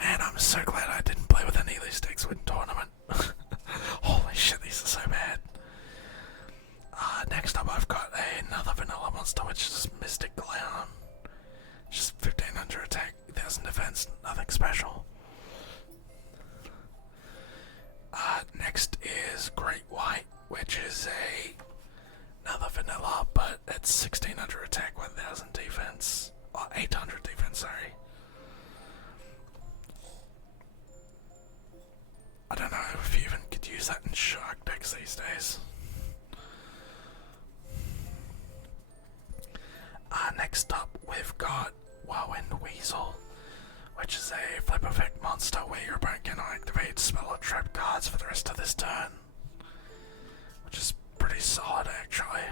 Man, I'm so glad I didn't play with any of these decks in tournament. Holy shit, these are so bad. Next up I've got another vanilla monster, which is Mystic Clown. Just 1500 attack, 1000 defense, nothing special. Next is Great White, which is another vanilla, but it's 1600 attack, 1000 defense, or 800 defense, sorry. I don't know if you even could use that in shark decks these days. Next up we've got Whirlwind Weasel, which is a flip effect monster where your opponent can activate spell or trap cards for the rest of this turn, which is pretty solid actually.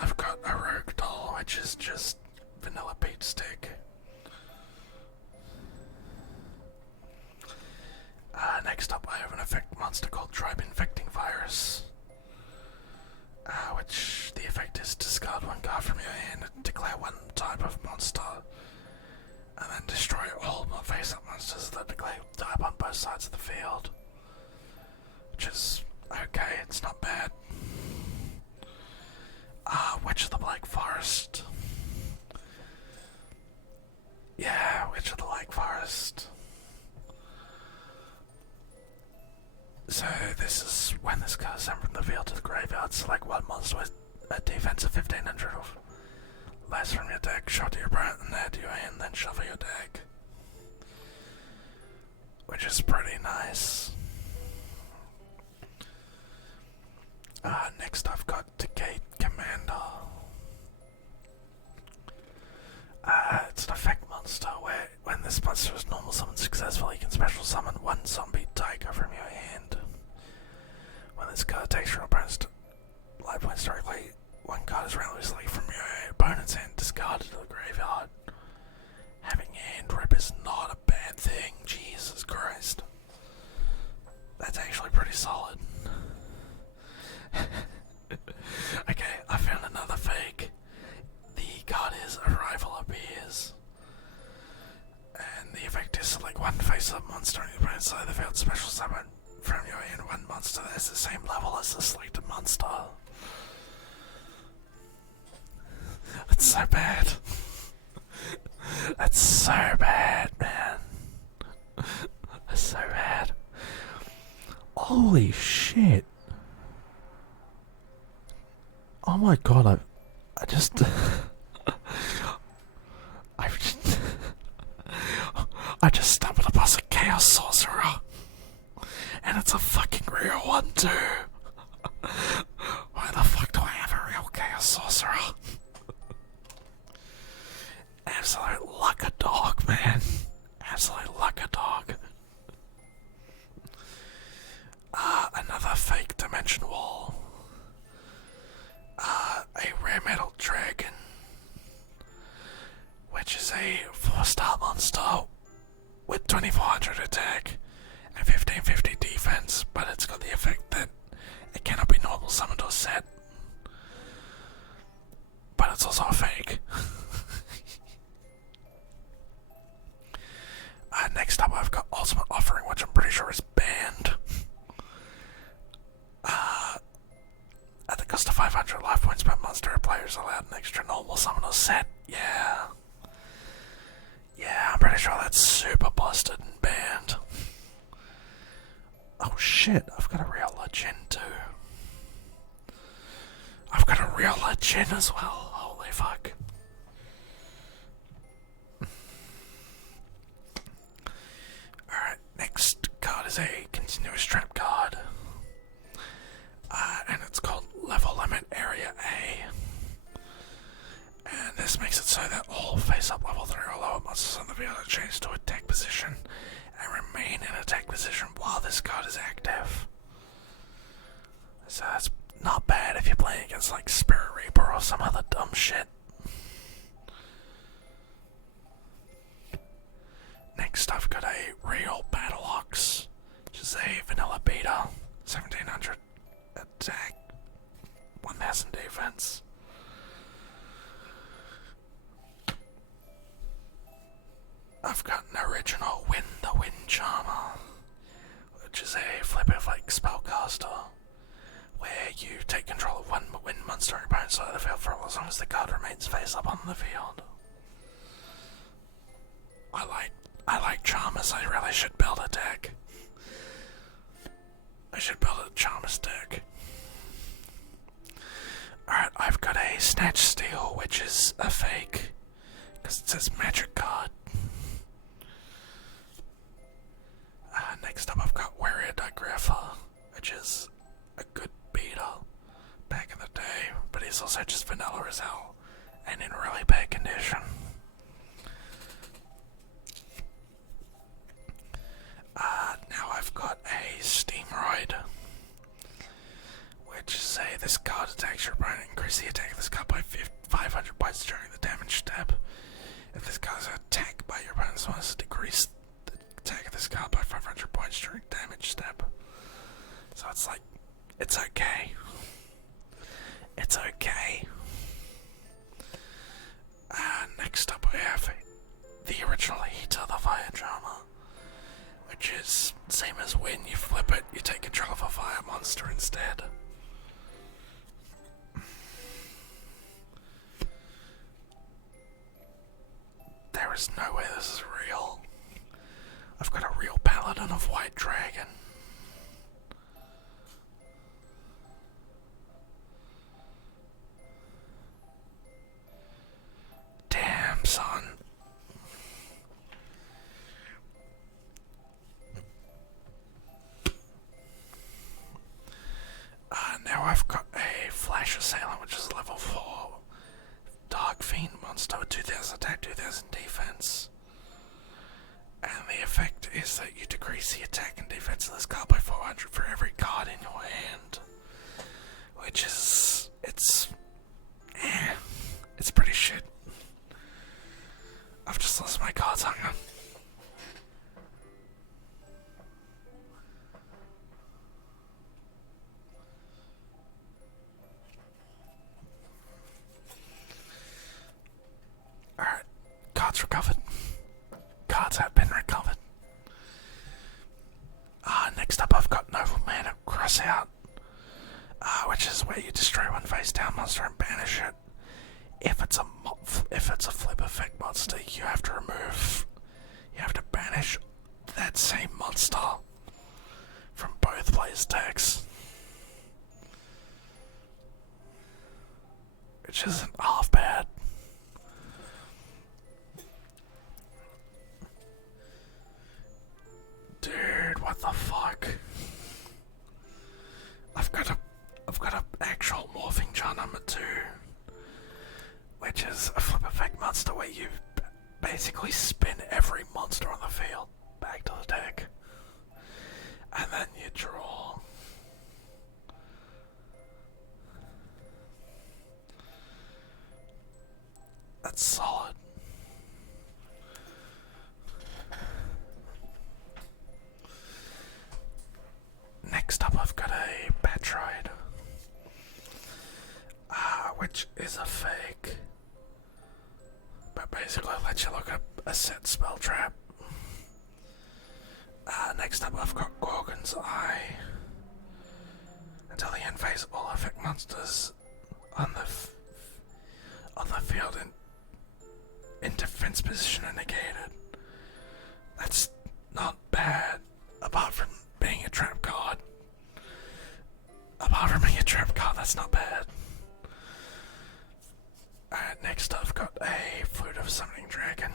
I've got a Rogue Doll, which is just vanilla beat stick. Next up I have an effect monster called Tribe Infecting Virus, which the effect is discard one card from your hand and declare one type of monster, and then destroy all face-up monsters that declare type on both sides of the field, which is okay, it's not bad. Witch of the Black Forest. Yeah, Witch of the Black Forest. So this is when this card is sent from the field to the graveyard, select one monster with a defense of 1500 or less from your deck, show it to your opponent and add to your hand, then shuffle your deck. Which is pretty nice. Next I've got Decayed Commander. It's an effect monster where when this monster is normal summoned successfully, you can special summon one zombie tiger from your hand. When this card takes your opponent's life points directly, one card is randomly from your opponent's hand discarded to the graveyard. Having hand rip is not a bad thing, Jesus Christ. That's actually pretty solid. Okay, I found another fake. The card is Arrival Appears. And the effect is select one face-up monster on your opponent's side of the field, special summon from your hand one monster that is the same level as the selected monster. That's so bad. That's so bad, man. That's so bad. Holy shit. Oh my god, I just... I just stumbled across a Chaos Sorcerer. And it's a fucking real one too. Why the fuck do I have a real Chaos Sorcerer? Absolute luck a dog, man. Absolute luck a dog. Another fake dimension wall. A rare metal dragon, which is a 4-star monster with 2400 attack and 1550 defense, but it's got the effect that it cannot be normal summoned or set. But it's also a fake. Next up I've got Ultimate Offering, which I'm pretty sure is banned. At the cost of 500 life points per monster, a player is allowed an extra normal summon or set. Yeah. Yeah, I'm pretty sure that's super busted and banned. Oh shit, I've got a real legend too. I've got a real legend as well. Holy fuck. Alright, next card is a continuous trap card. And it's called Level Limit Area A. And this makes it so that all face-up level 3 or lower monsters on the field are changed to attack position and remain in attack position while this card is active. So that's not bad if you're playing against like Spirit Reaper or some other dumb shit. Next I've got a Real Battle Ox, which is a vanilla beta, 1700 attack, 1000 defense. I've got an original Win the Wind Charmer, which is a flip and flake spellcaster, where you take control of one wind monster on your opponent's side of the field for as long as the card remains face up on the field. I like Charmers. I really should build a deck. I should build a Charmers deck. Alright, I've got a Snatch Steel, which is a fake, because it says magic card. Next up I've got Warrior Digrapher, which is a good beater back in the day, but he's also just vanilla as hell, and in really bad condition. Now I've got a Steamroid, which is this card attacks your opponent, increase the attack of this card by 500 points during the damage step. If this card is attacked by your opponent's monster, decrease the attack of this card by 500 points during damage step. So it's like, it's okay. It's okay. Next up we have the original Heater, the Fire Charmer, which is same as when you flip it, you take control of a fire monster instead. There is no way this is real. I've got a real Paladin of White Dragon. Damn, son. Now I've got a Flash Assailant, which is level 4 Dark Fiend monster with 2000 attack, 2000 defense. And the effect is that you decrease the attack and defense of this card by 400 for every card in your hand. Which is, it's pretty shit. I've just lost my cards hunger. Alright, cards recovered. Cards have been recovered. Next up I've got Nobleman of Crossout, which is where you destroy one face down monster and banish it. If it's a flip effect monster, you have to banish that same monster from both both plays decks. Which isn't half bad. Dude, what the fuck? I've got a actual morphing jar number 2, which is a flip effect monster where you basically spin every monster on the field back to the deck, and then you draw. That's solid. Next up, I've got a Batroid, which is a fake, but basically lets you look up a set spell trap. Next up, I've got Gorgon's Eye. Until the end phase, all effect monsters on the field in defense position are negated. That's not bad, apart from being a trap card. That's not bad. Next I've got a Flute of Summoning Dragon,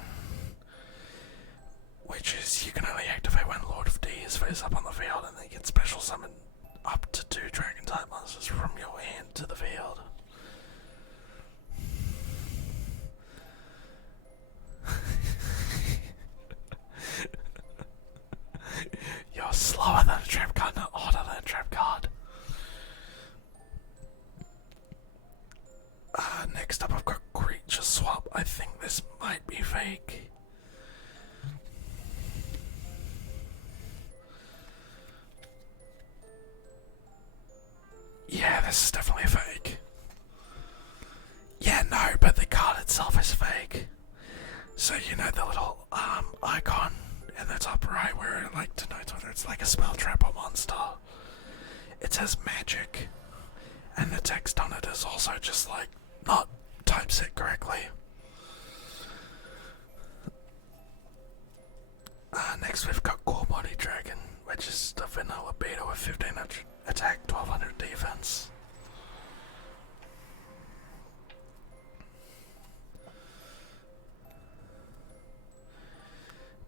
which is you can only activate when Lord of D is face up on the field, and then you can special summon up to 2 dragon type monsters from your hand to the field. You're slower than a trap card, not harder than a trap card. Next up I've got Creature Swap. I think this might be fake. Yeah, this is definitely fake. Yeah, no, but the card itself is fake. So you know the little icon in the top right where it like denotes whether it's like a spell trap or monster. It says magic, and the text on it is also just like not typeset correctly. Next we've got Core Body Dragon, which is the vanilla beta with 1500 attack, 1200 defense.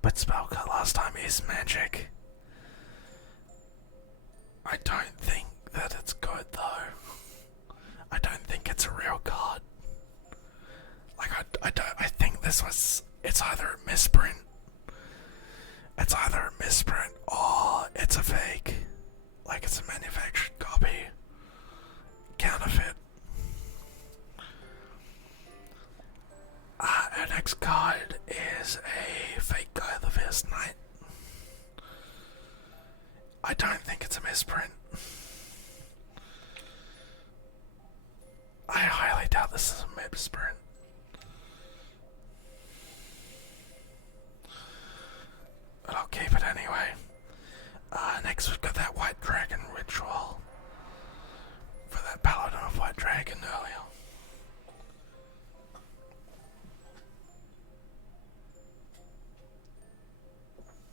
But spell cut last time is magic. I don't think that it's good though. I don't think it's a real card. Like I think this was, it's either a misprint. It's either a misprint or it's a fake. Like it's a manufactured copy. Counterfeit. Our next card is a fake Guy the Fierce Knight. I don't think it's a misprint. I highly doubt this is a misprint. But I'll keep it anyway. Next we've got that White Dragon Ritual. For that Paladin of White Dragon earlier.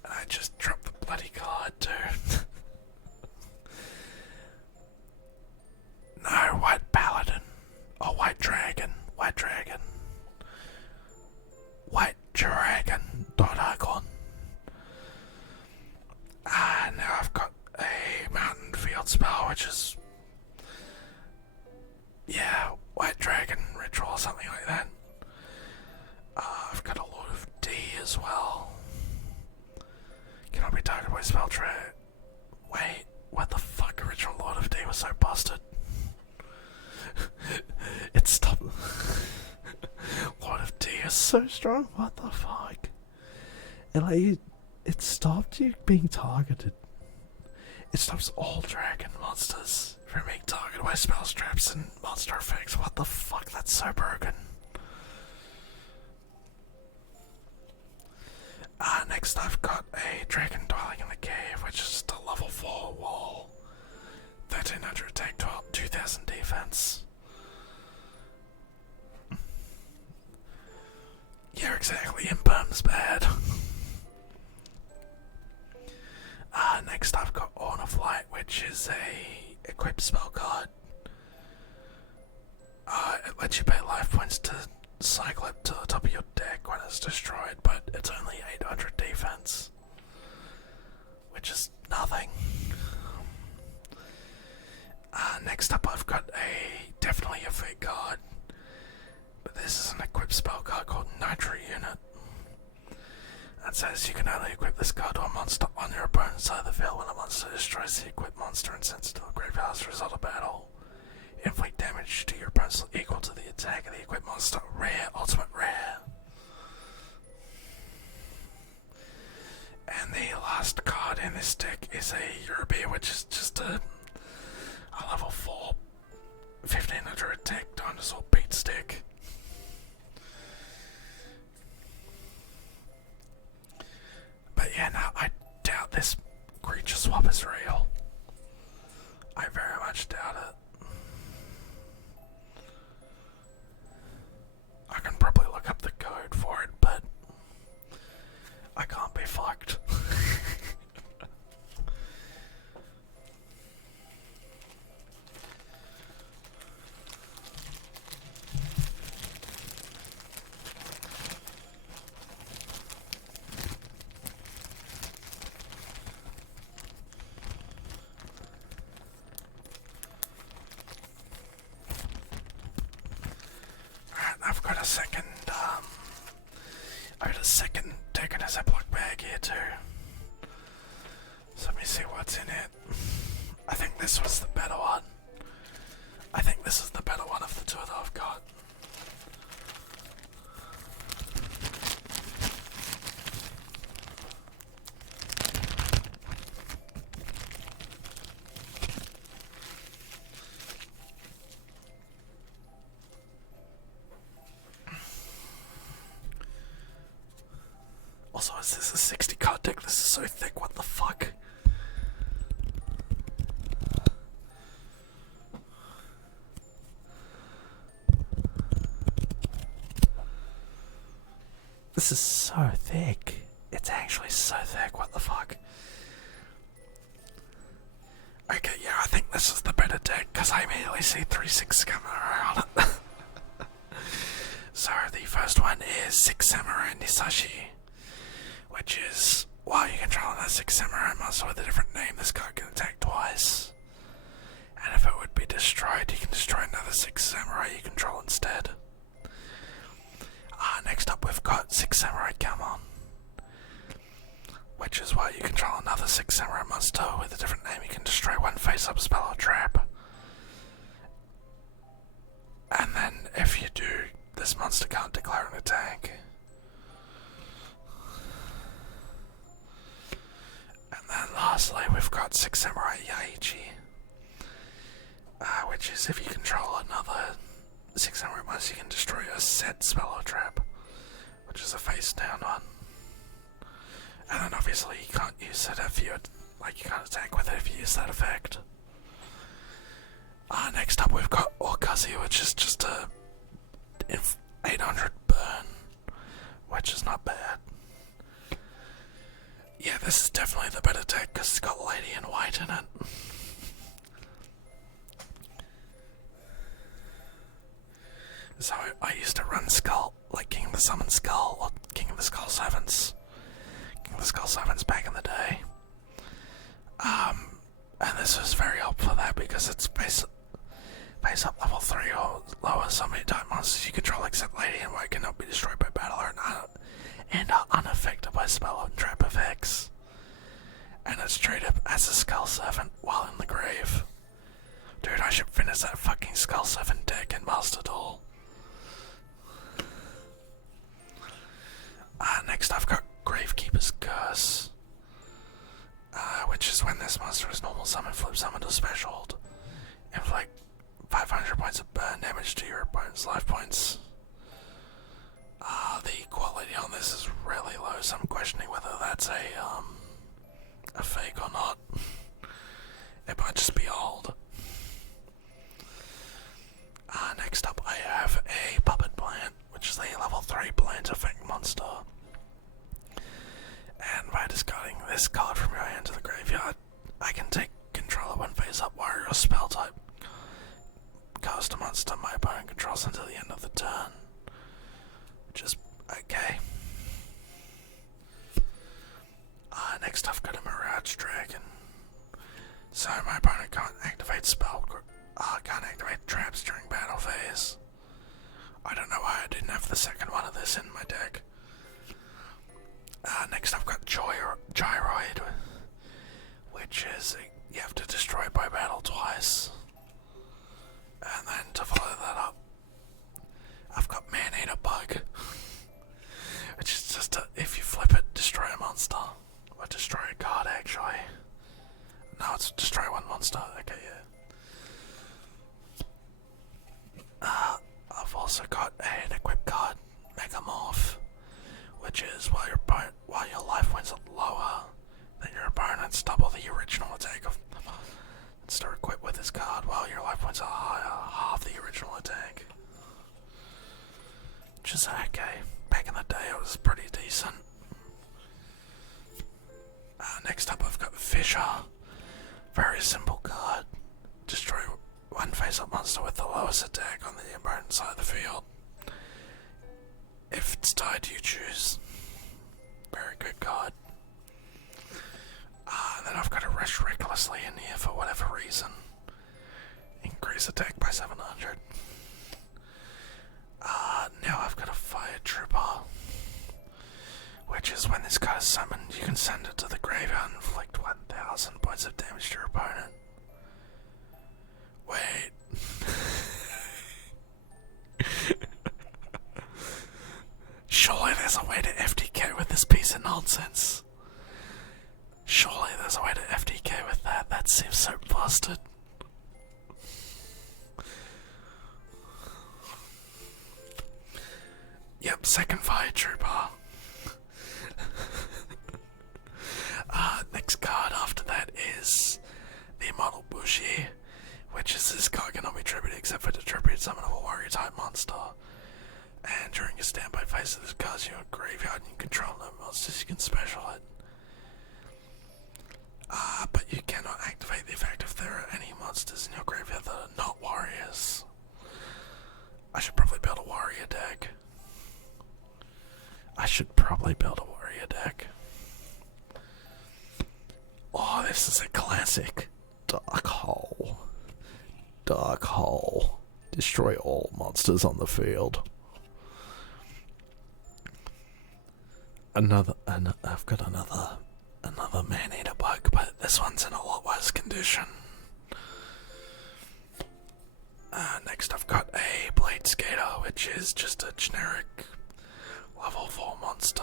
And I just dropped the bloody card too. No, White Paladin. Oh, White Dragon. White Dragon. White Dragon. .icon. Now I've got a Mountain Field spell, which is, yeah, White Dragon Ritual or something like that. I've got a Lord of D as well. Cannot be targeted by spell trap. Wait, what the fuck? Original Lord of D was so busted. It stopped. Lord of D is so strong. What the fuck? And like, it stopped you being targeted. It stops all dragon monsters from being targeted by spell traps and monster effects. What the fuck? That's so broken. Next I've got a Dragon Dwelling in the Cave, which is just a level 4 wall. 1300 attack, 2000 defense. Yeah, exactly. Imperm's bad. Next I've got Horn of Light, equip spell card. It lets you pay life points to cycle it to the top of your deck when it's destroyed, but it's only 800 defense, which is nothing. Next up I've got definitely a fake card, but this is an equipped spell card called Nitro Unit. That says you can only equip this card to a monster on your opponent's side of the field when a monster destroys the equipped monster and sends it to the graveyard as a result of battle. Inflict damage to your opponent's equal to the attack of the equipped monster. Rare, ultimate rare. And the last card in this deck is a YuGiOh, which is just a level 4 1500 attack dinosaur beat stick. But yeah, no, I doubt this creature swap is real. I very much doubt it. I can probably look up the code for it, but I can't be fucked. I've got a second, deck in a Ziploc bag here too. So let me see what's in it. I think this was the better one. I think this is the better one of the two that I've got. Also, is this a 60 card deck? This is so thick, what the fuck? This is so thick. It's actually so thick, what the fuck? Okay, yeah, I think this is the better deck, because I immediately see 3/6 coming around. So, the first one is 6 Samurai Nisashi, which is, while you control that 6 Samurai monster with a different name, this card can attack twice. And if it would be destroyed, you can destroy another 6 Samurai you control instead. Next up we've got 6 Samurai Gamon, which is while you control another 6 Samurai monster with a different name, you can destroy one face-up spell or trap. And then if you do, this monster can't declare an attack. And then lastly, we've got 6 Samurai Yaichi, which is if you control another 6 Samurai monster, you can destroy a set spell or trap, which is a face down one. And then obviously you can't use it if you can't attack with it if you use that effect. Next up we've got Orkazi, which is just a 800 burn, which is not bad. Yeah, this is definitely the better deck because it's got Lady in White in it. So I used to run Skull, like King of the Summon Skull, or King of the Skull 7s. King of the Skull 7s back in the day. And this was very helpful for that because it's base up level 3 or lower, so many type monsters you control except Lady in White cannot be destroyed by battle and are unaffected by spell and trap effects. And it's treated as a Skull 7 while in the grave. Dude, I should finish that fucking Skull 7 deck in Master Duel. Next I've got Gravekeeper's Curse, which is when this monster is normal summon, flip summon or specialed. Inflict 500 points of burn damage to your opponent's life points. The quality on this is really low, so I'm questioning whether that's a fake or not. It might just be old. Next up I have a Puppet Plant, which is a level 3 plant effect monster. And by discarding this card from your hand to the graveyard, I can take control of one face-up warrior or spell heals until the end of the turn. Which is okay. Next I've got a Mirage Dragon. So my opponent can't activate can't activate traps during battle phase. I don't know why I didn't have the second one of this in my deck. Next I've got Gyroid, which is you have to destroy it by battle twice. And then to follow that up, I've got Man-Eater Bug, which is just if you flip it, destroy a monster. Or destroy a card, actually. No, it's destroy one monster. Okay, yeah. I've also got an equip card, Megamorph, which is while your life points are lower than your opponent's, double the original attack of it's to equip with this card while your life points are higher, half the original attack. Which is okay. Back in the day it was pretty decent. Next up I've got Fisher. Very simple card. Destroy one face-up monster with the lowest attack on the opponent's side of the field. If it's tied, you choose. Very good card. And then I've got to rush recklessly in here for whatever reason. Increase attack by 700. Now I've got a Fire Trooper, which is when this card is summoned, you can send it to the graveyard and inflict 1000 points of damage to your opponent. Wait. Surely there's a way to FTK with this piece of nonsense. Surely there's a way to FTK with that. That seems so busted. Yep, second Fire Trooper. Next card after that is the Immortal Bushi, which is this card cannot be tributed except for the tribute summon of a warrior type monster. And during your standby phase of this card, your graveyard and you control no monsters, you can special it. But you cannot activate the effect if there are any monsters in your graveyard that are not warriors. I should probably build a warrior deck. Oh, this is a classic. Dark Hole. Dark Hole. Destroy all monsters on the field. I've got another Man-Eater Bug, but this one's in a lot worse condition. Next I've got a Blade Skater, which is just a generic level 4 monster.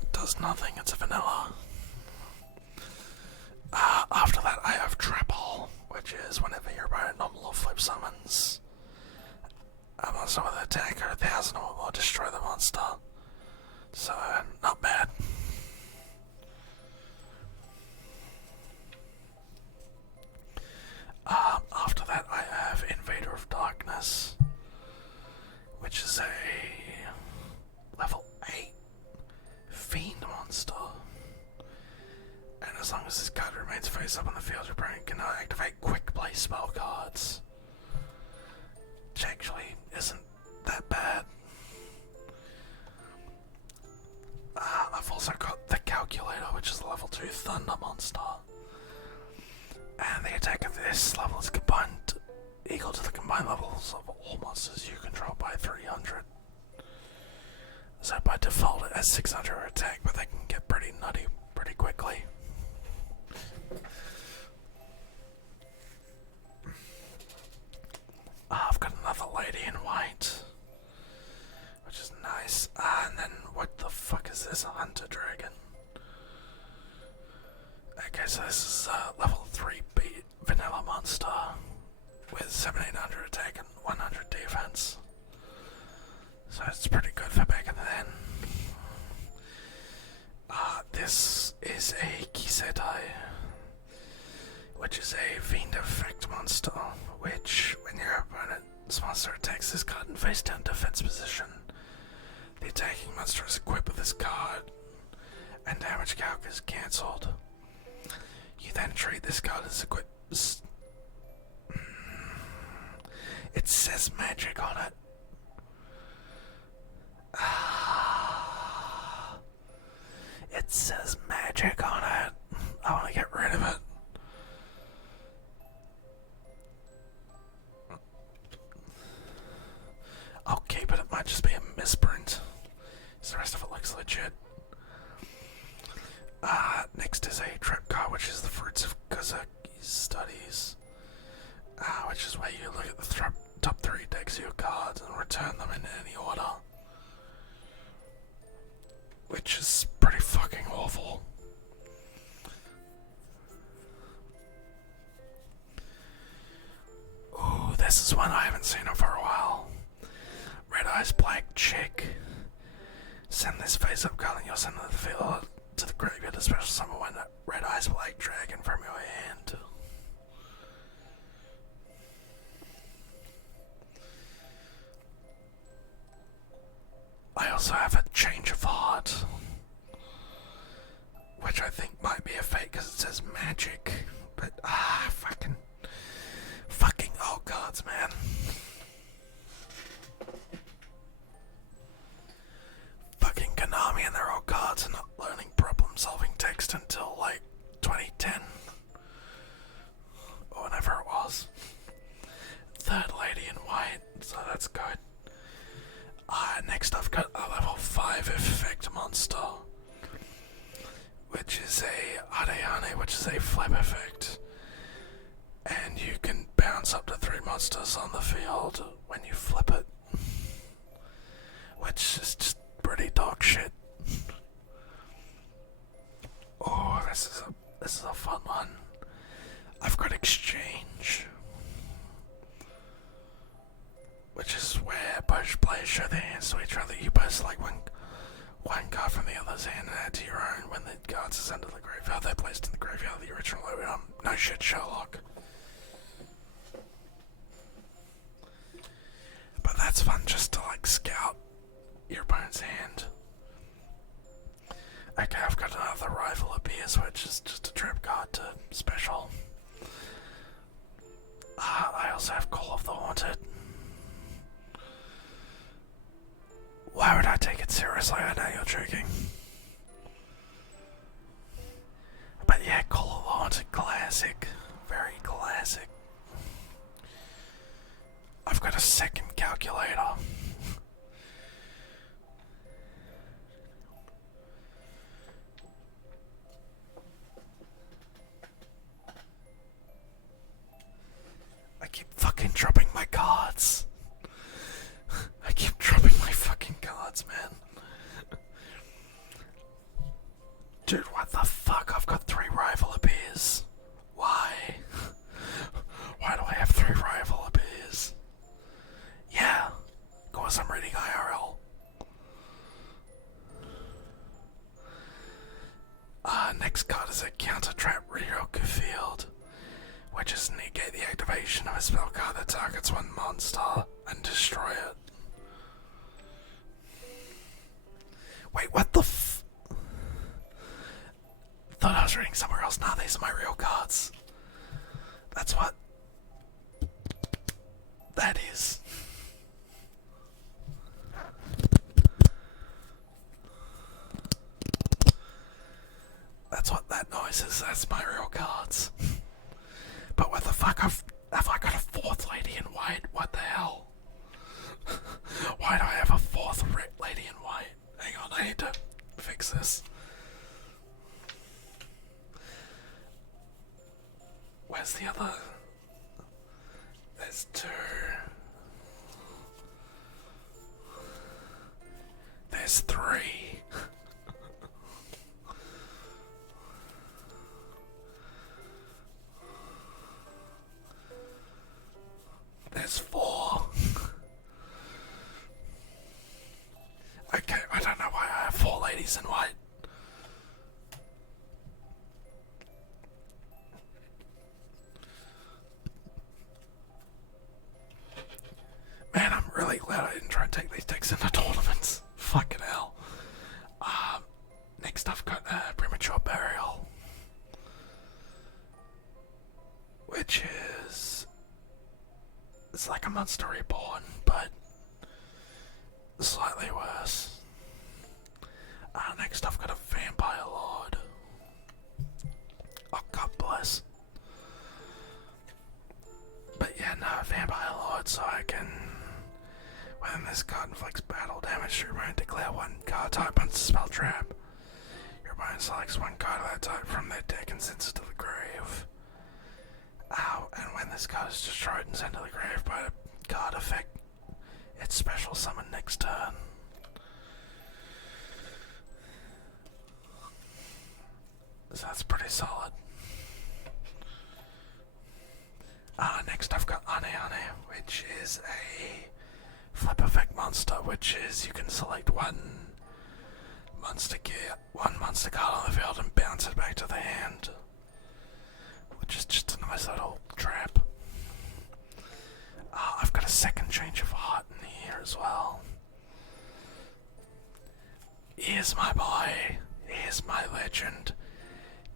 It does nothing, it's a vanilla. After that I have Trap Hole, which is whenever your opponent normal or flip summons a monster with an attack or 1000 or more, destroy the monster. So, not bad. After that I have Invader of Darkness, which is a level 8 Fiend monster. And as long as this card remains face up on the field, your opponent cannot activate quick play spell cards. Which actually isn't that bad. I've also got the Calculator, which is a level 2 Thunder monster. And the attack of this level is combined equal to the combined levels of all monsters you control by 300. So by default it has 600 attack, but they can get pretty nutty pretty quickly. I've got another Lady in White, which is nice. And then what the fuck is this? A Hunter Dragon. Okay, so this is a level 3 vanilla monster with 7800 attack and 100 defense. So it's pretty good for back in then. This is a Kisetai, which is a Fiend Effect monster, which when your opponent's monster attacks this card in face down defense position, the attacking monster is equipped with this card and damage calc is cancelled. You then treat this card as equipped. It says magic on it. It says magic on it. I want to get rid of it. I'll keep it. It might just be a misprint. So the rest of it looks legit. Next is a trap card, which is the fruits of Kazaki's studies. Which is where you look at the top 3 decks of your cards and return them in any order. Which is pretty fucking awful. Ooh, this is one I haven't seen it for a while. Red Eyes Black Chick. Send this face-up card and you'll send it to the field to the graveyard, a special summon one Red Eyes Black Dragon from your hand. I also have a Change of Heart, which I think might be a fake because it says magic, but fucking old cards, man. Fucking Konami and their old cards are not learning problem-solving text until like 2010 or whenever it was. Third Lady in White, so that's good. Next I've got a level 5 effect monster, which is a Arayane, which is a flip effect. And you can bounce up to 3 monsters on the field when you flip it. Which is just pretty dog shit. Oh, this is a fun one. I've got Exchange, which is where both players show their hands to each other. You both select one card from the other's hand and add to your own. When the cards are sent to the graveyard, they're placed in the graveyard of the original load. No shit, Sherlock. But that's fun just to like scout your opponent's hand. Okay, I've got another Rival Appears, which is just a trap card to special. I also have Call of the Haunted. Why would I take it seriously? I know you're joking. But yeah, Call of the Haunted, classic. Very classic. I've got a second calculator. I keep fucking dropping my cards. I keep dropping my fucking cards, man. Dude, what the fuck? I've got 3 Rival Appears. Why? Why do I have 3 Rival Appears? Yeah, of course I'm reading IRL. Next card is a Counter Trap Ryoku Field, which is negate the activation of a spell card that targets one monster and destroy it. Wait, what the thought I was reading somewhere else. Nah, these are my real cards. That's what that is. That's what that noise is. That's my real cards. But what the fuck have I got a 4th Lady in White? What the hell? Why do I have a 4th Lady in White? Hang on, I need to fix this. Where's the other? There's 2. There's 3. There's 4. Okay, I don't know why I have 4 ladies in white. Man, I'm really glad I didn't try and take these decks into tournaments. Fucking hell. your opponent declare one card type onto spell trap. Your opponent selects one card of that type from their deck and sends it to the grave. And when this card is destroyed and sent to the grave by a card effect, it's special summon next turn. So that's pretty solid. Next I've got Ane Ane, which is a flip effect monster, which is you can select one monster card on the field and bounce it back to the hand, which is just a nice little trap. I've got a second change of heart in here as well. Here's my boy, here's my legend,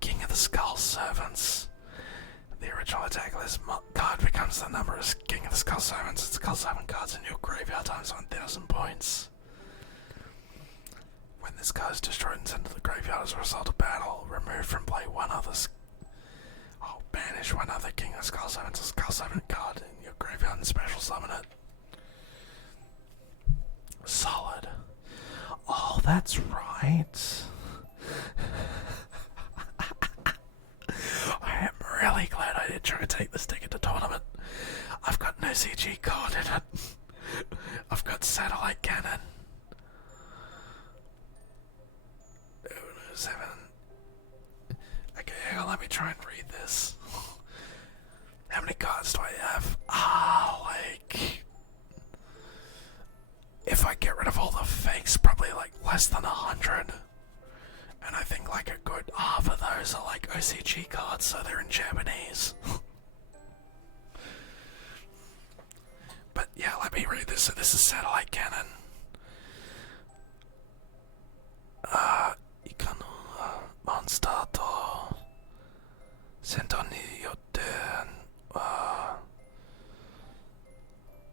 King of the Skull Servants. The original attack of this card becomes the number of King of the Skull Servants. It's Skull 7 cards in your graveyard times 1000 points. When this card is destroyed and sent to the graveyard as a result of battle, remove from play banish one other King of the Skull Servants, a Skull 7 card in your graveyard and special summon it. Solid. Oh, that's right. I am really glad I did try to take this ticket to tournament. I've got no CG card in it. I've got satellite cannon. 7. Okay, hang on, let me try and read this. How many cards do I have? If I get rid of all the fakes, probably like less than 100. And I think like a good half of those are like OCG cards, so they're in Japanese. But yeah, let me read this. So this is satellite cannon. Monster to Senton ni yotte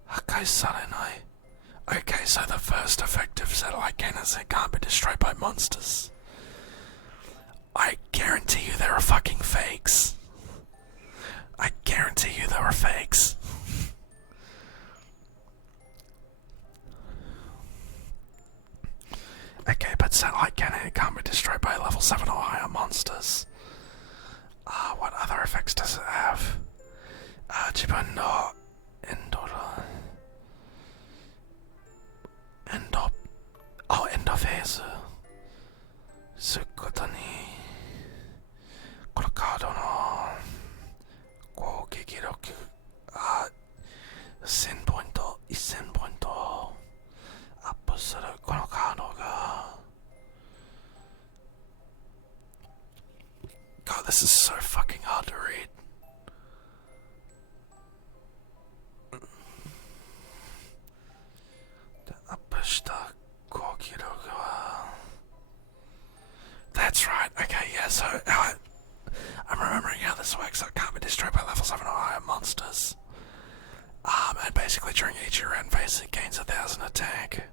Hakai sarenai. Okay, so the first effective satellite cannon is it can't be destroyed by monsters. I guarantee you there are fucking fakes. I guarantee you there are fakes. Okay, but satellite cannon can't be destroyed by level 7 or higher monsters. What other effects does it have? Jibun no end of phase. Sukota ni Koro kaado no kougeki roku 1000ポイント、1000ポイントアップするこのカードが God, this is so fucking hard to read. That's right, okay, yeah, so I'm remembering how this works, so it can't be destroyed by level 7 or higher monsters. And basically during each year end phase it gains 1000 attack.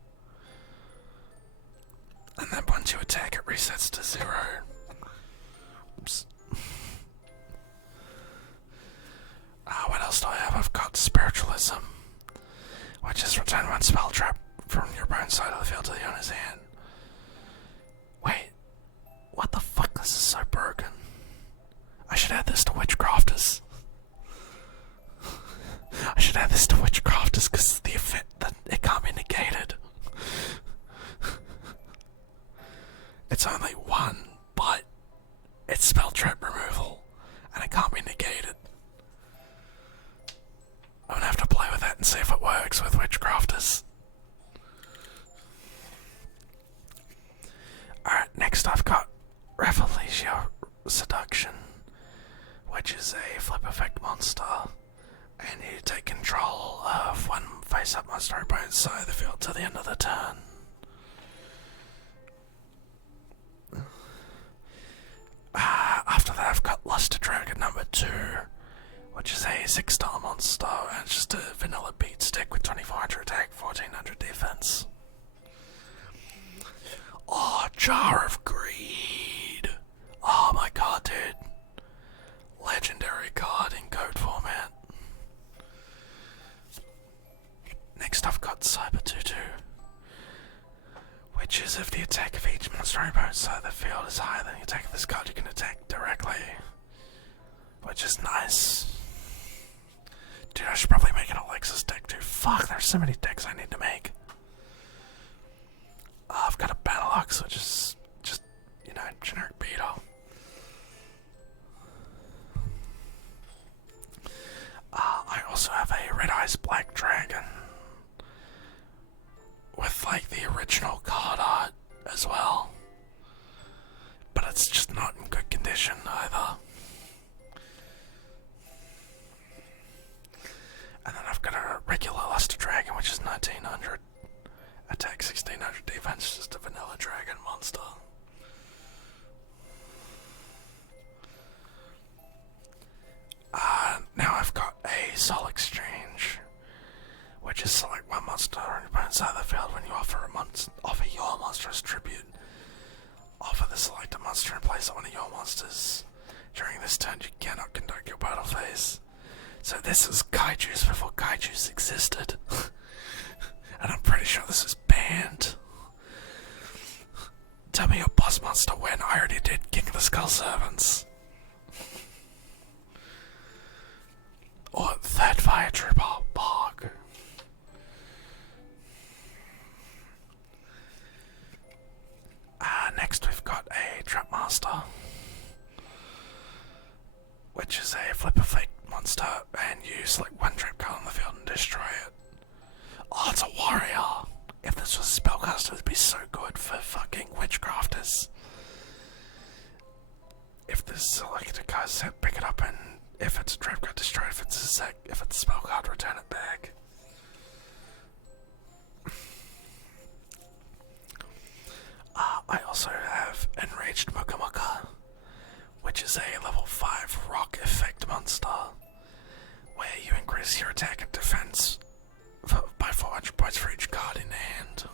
And then once you attack it resets to 0. Oops. What else do I have? I've got Spiritualism, which is return one spell trap from your opponent's side of the field to the owner's hand. Wait, what the fuck? This is so broken. I should add this to Witchcrafters. I should add this to Witchcrafters because the effect that it can't be negated. It's only one, but it's spell trap removal, and it can't be negated. I'm gonna have to play with that and see if it works with Witchcrafters. Alright, next I've got Revelation Seduction, which is a flip effect monster, and you take control of one face-up monster on opponent's side of the field to the end of the turn. After that I've got Luster Dragon number 2, which is a 6-star monster, and it's just a vanilla beat stick with 2400 attack, 1400 defense. Oh, Jar of Greed! Oh my god, dude. Legendary card in code format. Next I've got Cyber 2-2, which is if the attack of each monster on your opponent's side of the field is higher than the attack of this card, you can attack directly, which is nice. Dude, I should probably make an Alexis deck too. Fuck, there's so many decks I need to make. I've got a Battle-Ox, which is just, you know, generic beetle. I also have a Red Eyes Black Dragon with like the original card art as well, but it's just not in good condition either. And then I've got a regular Luster Dragon, which is 1900 attack, 1600 defense, just a vanilla dragon monster. Now I've got a Soul Exchange, which is select one monster on your opponent's side of the field. When you offer your monster as tribute, offer the selected monster in place of one of your monsters. During this turn, you cannot conduct your battle phase. So this is Kaijus before Kaijus existed. And I'm pretty sure this is banned. Tell me your boss monster when. I already did King of the Skull Servants. Or Third Fire Trooper Bog. Next we've got a Trap Master, which is a flip effect monster, and you select one trap card on the field and destroy it. Oh, it's a warrior! If this was a spellcaster, it'd be so good for fucking witchcrafters. If this selected card set, pick it up, and if it's a trap card, destroy it. If it's a spell card, return it back. I also have Enraged Muka Muka, which is a level 5 rock effect monster, where you increase your attack and defense by 400 points for each card in hand,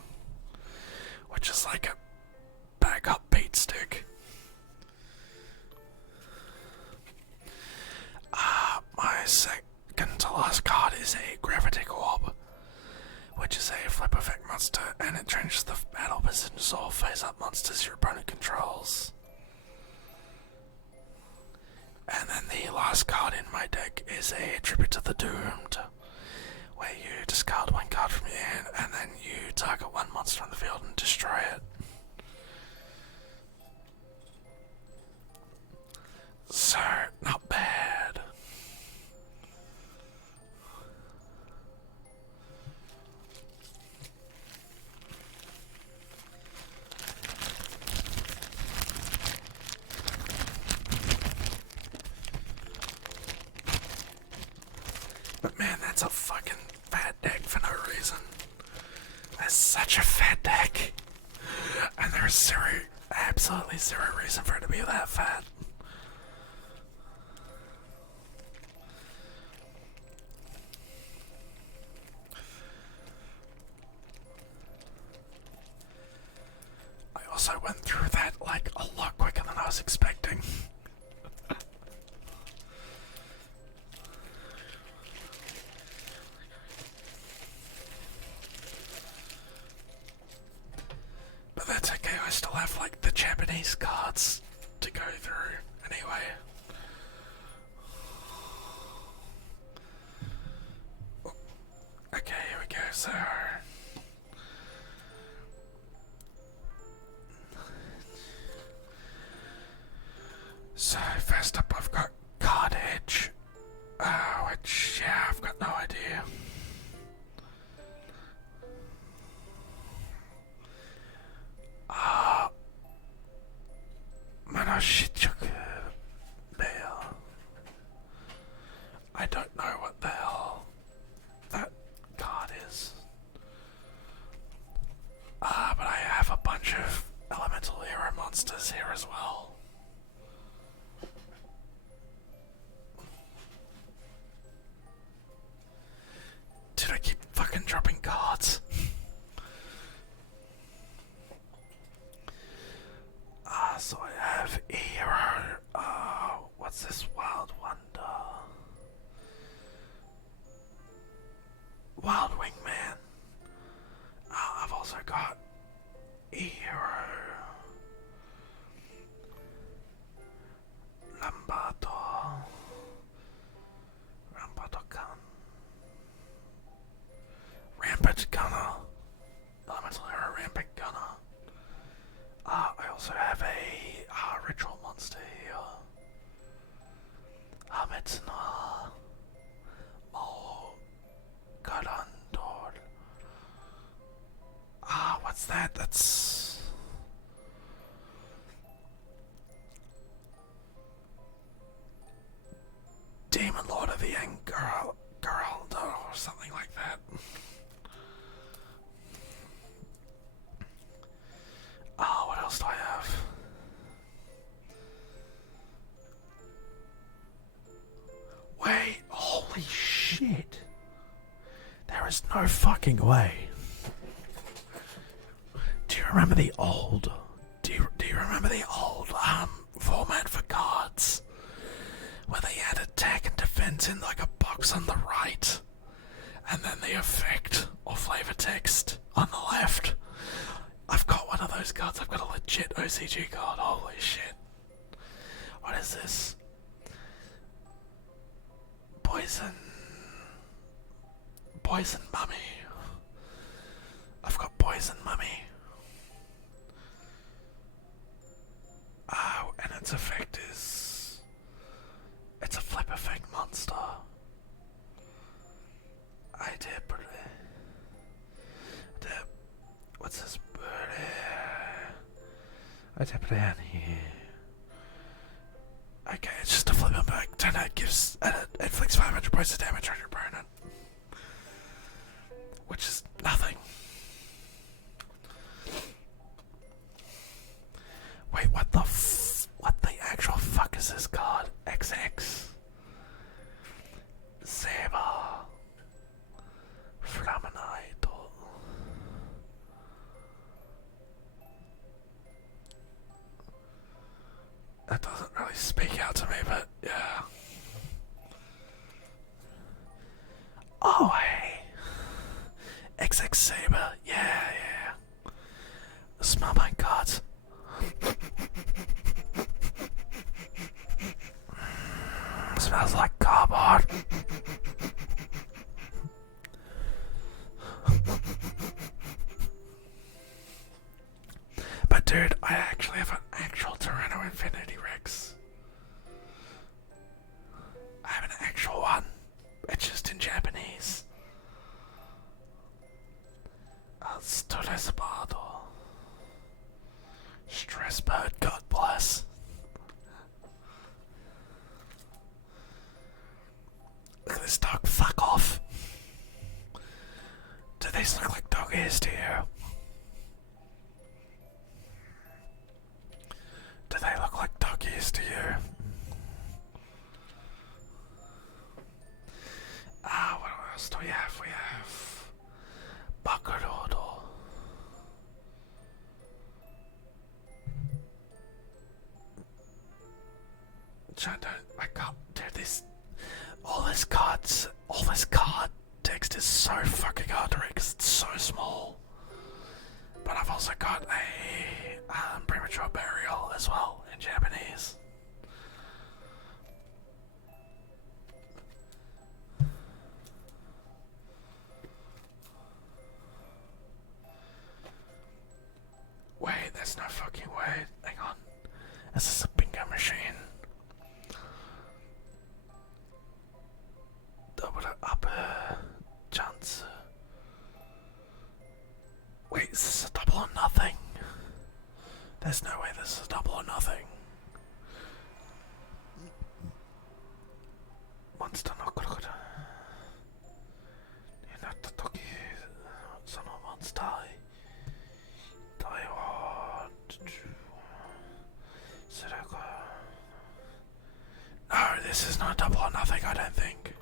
which is like a backup beat stick. My second to last card is a Gravity Orb, which is a flip effect monster, and it changes the battle positions of all face-up monsters your opponent controls. And then the last card in my deck is a Tribute to the Doomed, where you discard one card from your hand, and then you target one monster on the field and destroy it. So, not bad. But man, that's a fucking fat deck for no reason. That's such a fat deck. And there's absolutely zero reason for it to be that fat. I also went through that like a lot quicker than I was expecting. But that's okay, I still have like the Japanese cards to go through anyway. Okay, here we go, So first up I've got Card Edge, which, yeah, I've got no idea. Manoshitsuku Bear. I don't know what the hell that card is. But I have a bunch of elemental hero monsters here as well. Did I keep fucking dropping cards? So I have a hero. What's this? Wild Wonder. Wild Wingman. I've also got a also have a ritual monster here. It's not more good on door. What's that? That's Demon Lord of the Anger or something like that. What else do I have? Wait, holy shit. There is no fucking way. Do you remember the old format for cards? Where they had attack and defense in like a box on the right, and then the effect or flavor text on the left. I've got one of those cards. I've got a legit OCG card. Holy shit. What is this? Poison Mummy. I've got Poison Mummy. Oh, and its effect is... it's a flip effect monster. I did put it... what's this bird? I did put it in here. Okay, it's just a flip effect, and it gives... and it inflicts 500 points of damage on your opponent. Which is nothing. Wait, what the actual fuck is this card? XX. Saber. Flaminite. That doesn't really speak out to me, but yeah. Oh, hey. XX Saber. Yeah. Smell my cards. Smells like cardboard. But dude, I actually have an actual Tyranno Infinity Rex. I have an actual one. It's just in Japanese. Stress bird, God bless. Look at this dog, fuck off. Do these look like dog ears to you? Do they look like dog ears to you? What else do we have? We have Bakurodo. I can't do this. All this card text is so fucking hard to read because it's so small. But I've also got a premature burial as well in Japanese. Wait, there's no fucking way. Hang on. Is this a bingo machine? Double up chance. Wait, is this a double or nothing? There's no way this is a double or nothing. Monster no crocodile. Toki sono monster. No, this is not a double or nothing, I don't think.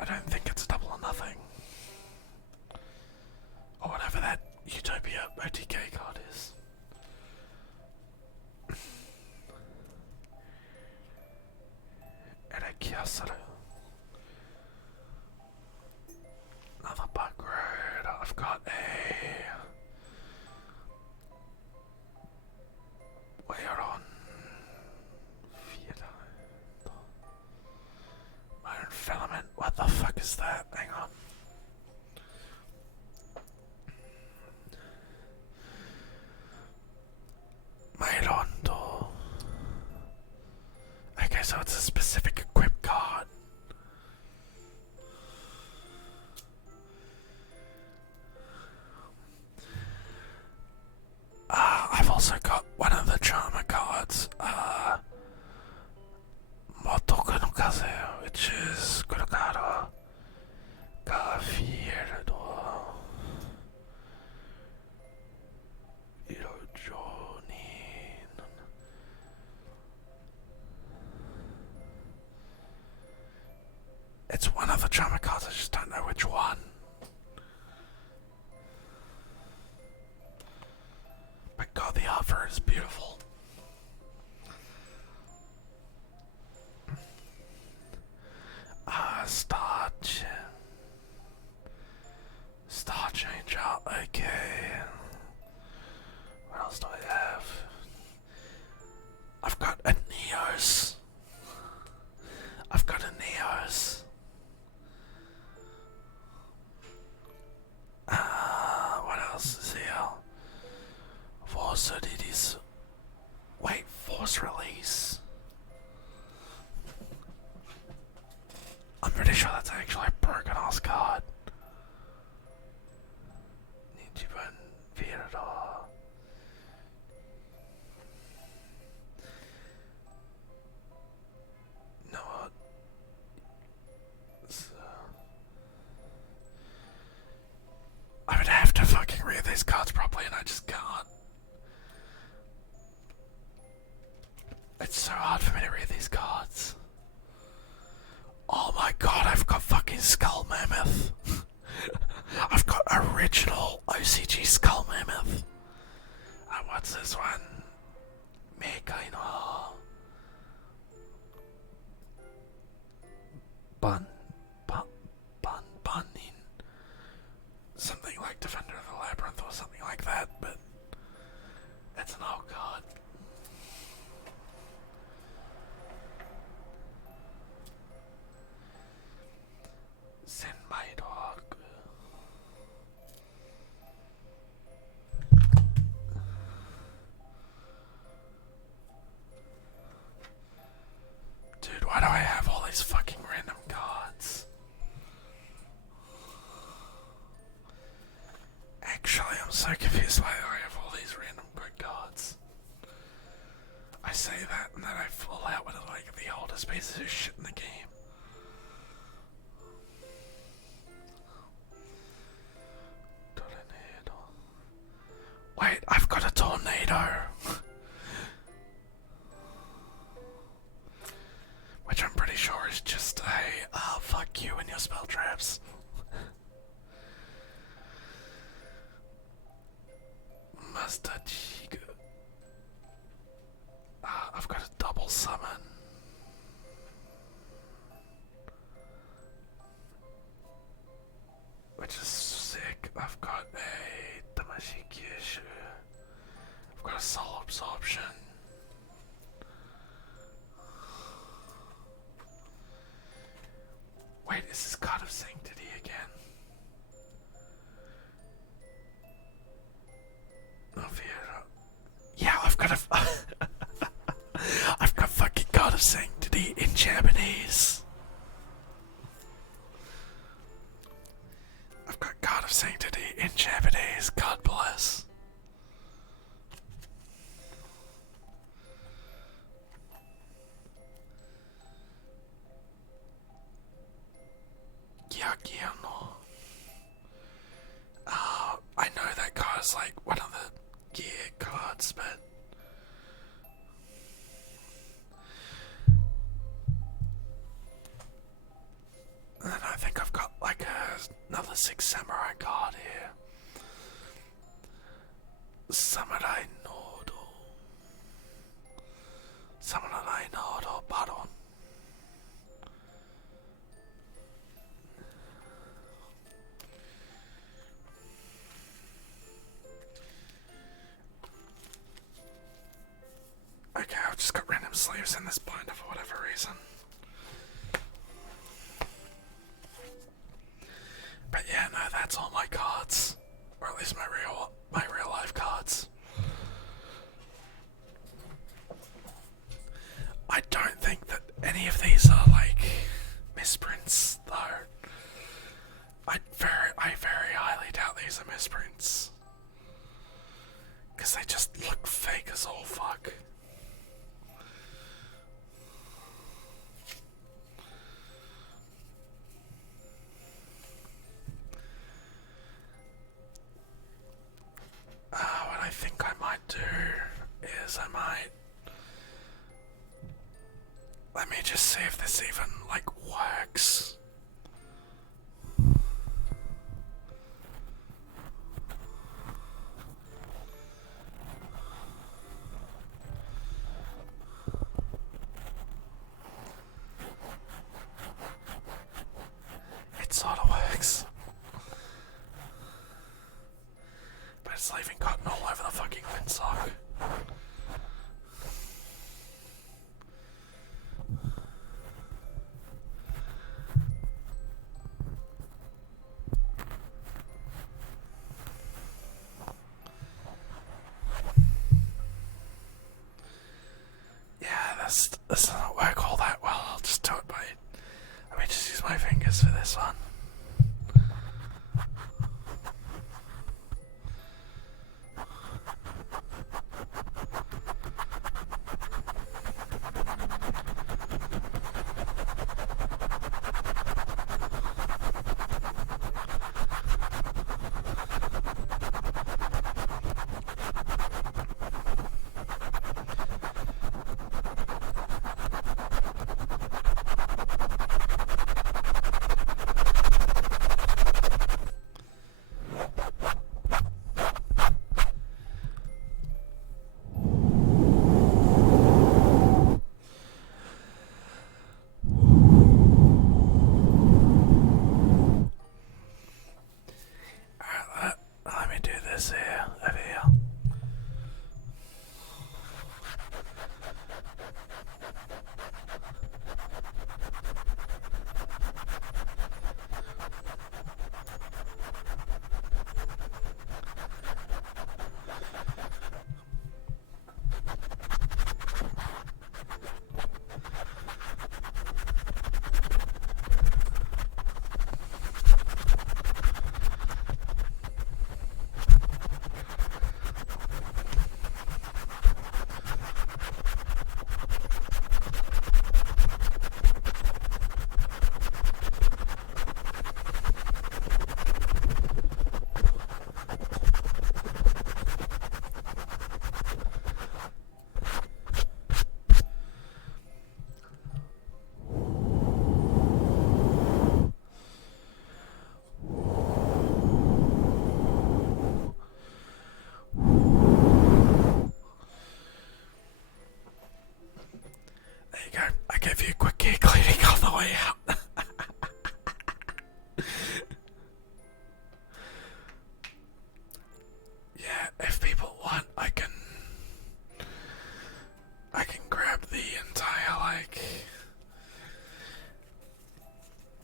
I don't think it's a double or nothing. Or whatever that Utopia OTK card is. Erekiasaru. Another bug road. I've got a... We're on... one of the drama cards, I just don't know which one. But God, the art for it is beautiful. Star Changer, okay. What else do I have? I've got a Neos. What else is here? Force Odidis. Wait, Force Release. I'm pretty sure that's actually a broken ass card. Nichiban Virador. No, I would have to fucking read these cards properly and I just can't. It's so hard for me to read these cards. Oh my god, I've got fucking Skull Mammoth. I've got original OCG Skull Mammoth. And what's this one? Meikaino. Bunin. Something like Defender of the Labyrinth or something like that, but it's an old card. Send my dog. Dude, why do I have all these fucking random cards? Actually, I'm so confused why I have all these random good cards. I say that and then I fall out with like the oldest pieces of shit in the game. Wait, I've got a tornado. Which I'm pretty sure is just a, fuck you and your spell traps. Mustachiga. I've got a double summon. Which is sick. I've got a Damashikishu. I've got a Soul Absorption. Wait, is this God of Sanctity again? Yeah, I've got a... I've got fucking God of Sanctity in Japanese. I've got God of Sanctity in Japanese. God bless. YuGiOh no. I know that card is like one of the gear cards, but and then I think I've got like another 6 samurai card here. Samurai Nodo. Samurai Nodo Baron. Okay, I've just got random sleeves in this binder for whatever reason. But yeah, no, that's all my cards. Or at least my real life cards. I don't think that any of these are like misprints though. I very highly doubt these are misprints. Cause they just look fake as all fuck. What I think I might do is let me just see if this even like works. leaving cotton all over the fucking windsock. Yeah, this doesn't work all that well. I'll just do it by... Let me just use my fingers for this one. Let me do this here, over here. There you go. I gave you a quick ear cleaning on the way out. Yeah, if people want, I can grab the entire, like...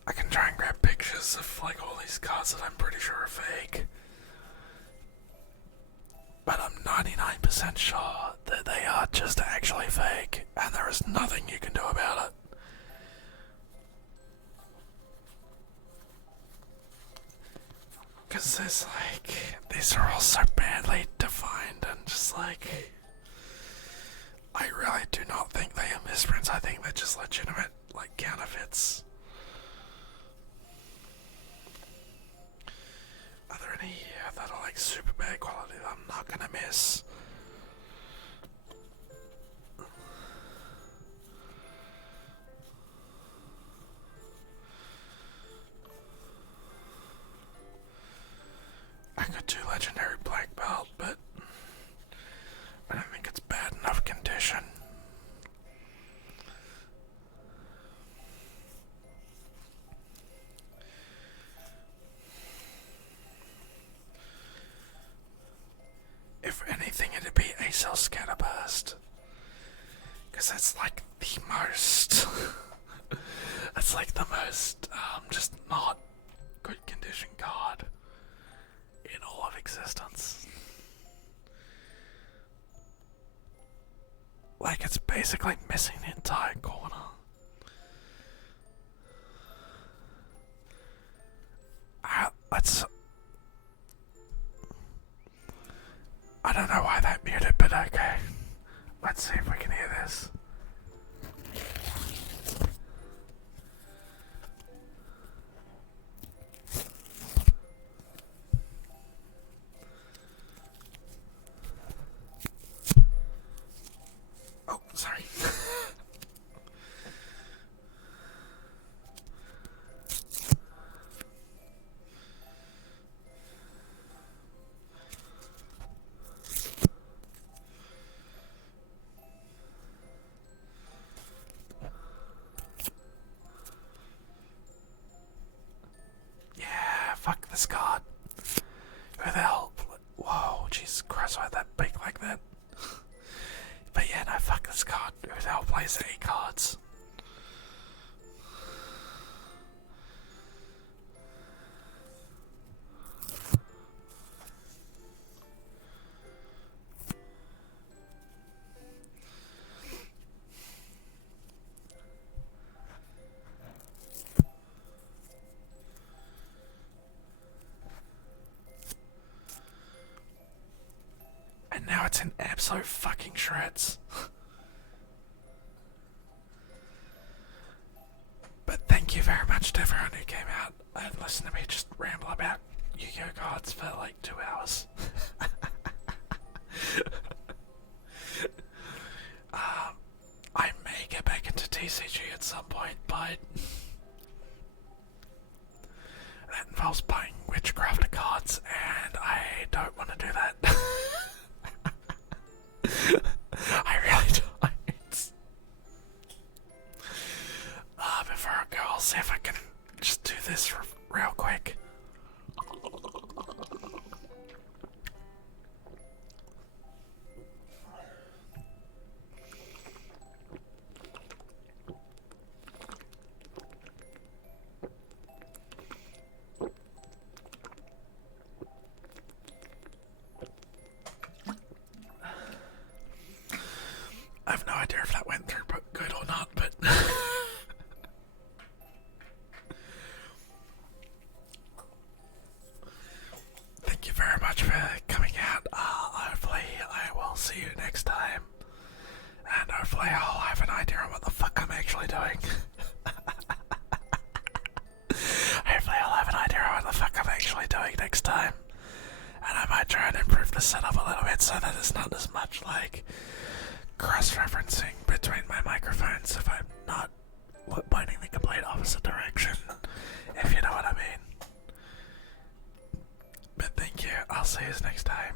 I can try and grab pictures of, like, all these cards that I'm pretty sure are fake. But I'm 99% sure that they are just actually fake, and there is nothing you can do about it. Because there's like, these are all so badly defined and just like, I really do not think they are misprints. I think they're just legitimate, like, counterfeits. Are there any here that are like super bad quality that I'm not gonna miss? I could do legendary black belt, but I don't think it's bad enough condition. If anything, it'd be ACL Scatterburst. Because that's like the most... that's like the most, just not good condition card in all of existence. Like, it's basically missing the entire corner. I don't know why that muted, but okay. Let's see if we can hear this. Oh, sorry. crossword that big like that. But yeah, no, fuck this card. Who the hell plays e-cards? And now it's in absolute fucking shreds. But thank you very much to everyone who came out and listened to me just ramble about YuGiOh Cards for like 2 hours. I may get back into TCG at some point, but that involves buying witchcraft cards, and I don't want to do that. I really don't. Before I go, I'll see if I can just do this real quick. I have no idea if that went through good or not, but thank you very much for coming out. Hopefully I will see you next time, and hopefully I'll have an idea on what the fuck I'm actually doing. Hopefully I'll have an idea on what the fuck I'm actually doing next time, and I might try and improve the setup a little bit so that it's not as much like cross-referencing between my microphones if I'm not pointing the complete opposite direction, if you know what I mean. But thank you, I'll see you next time.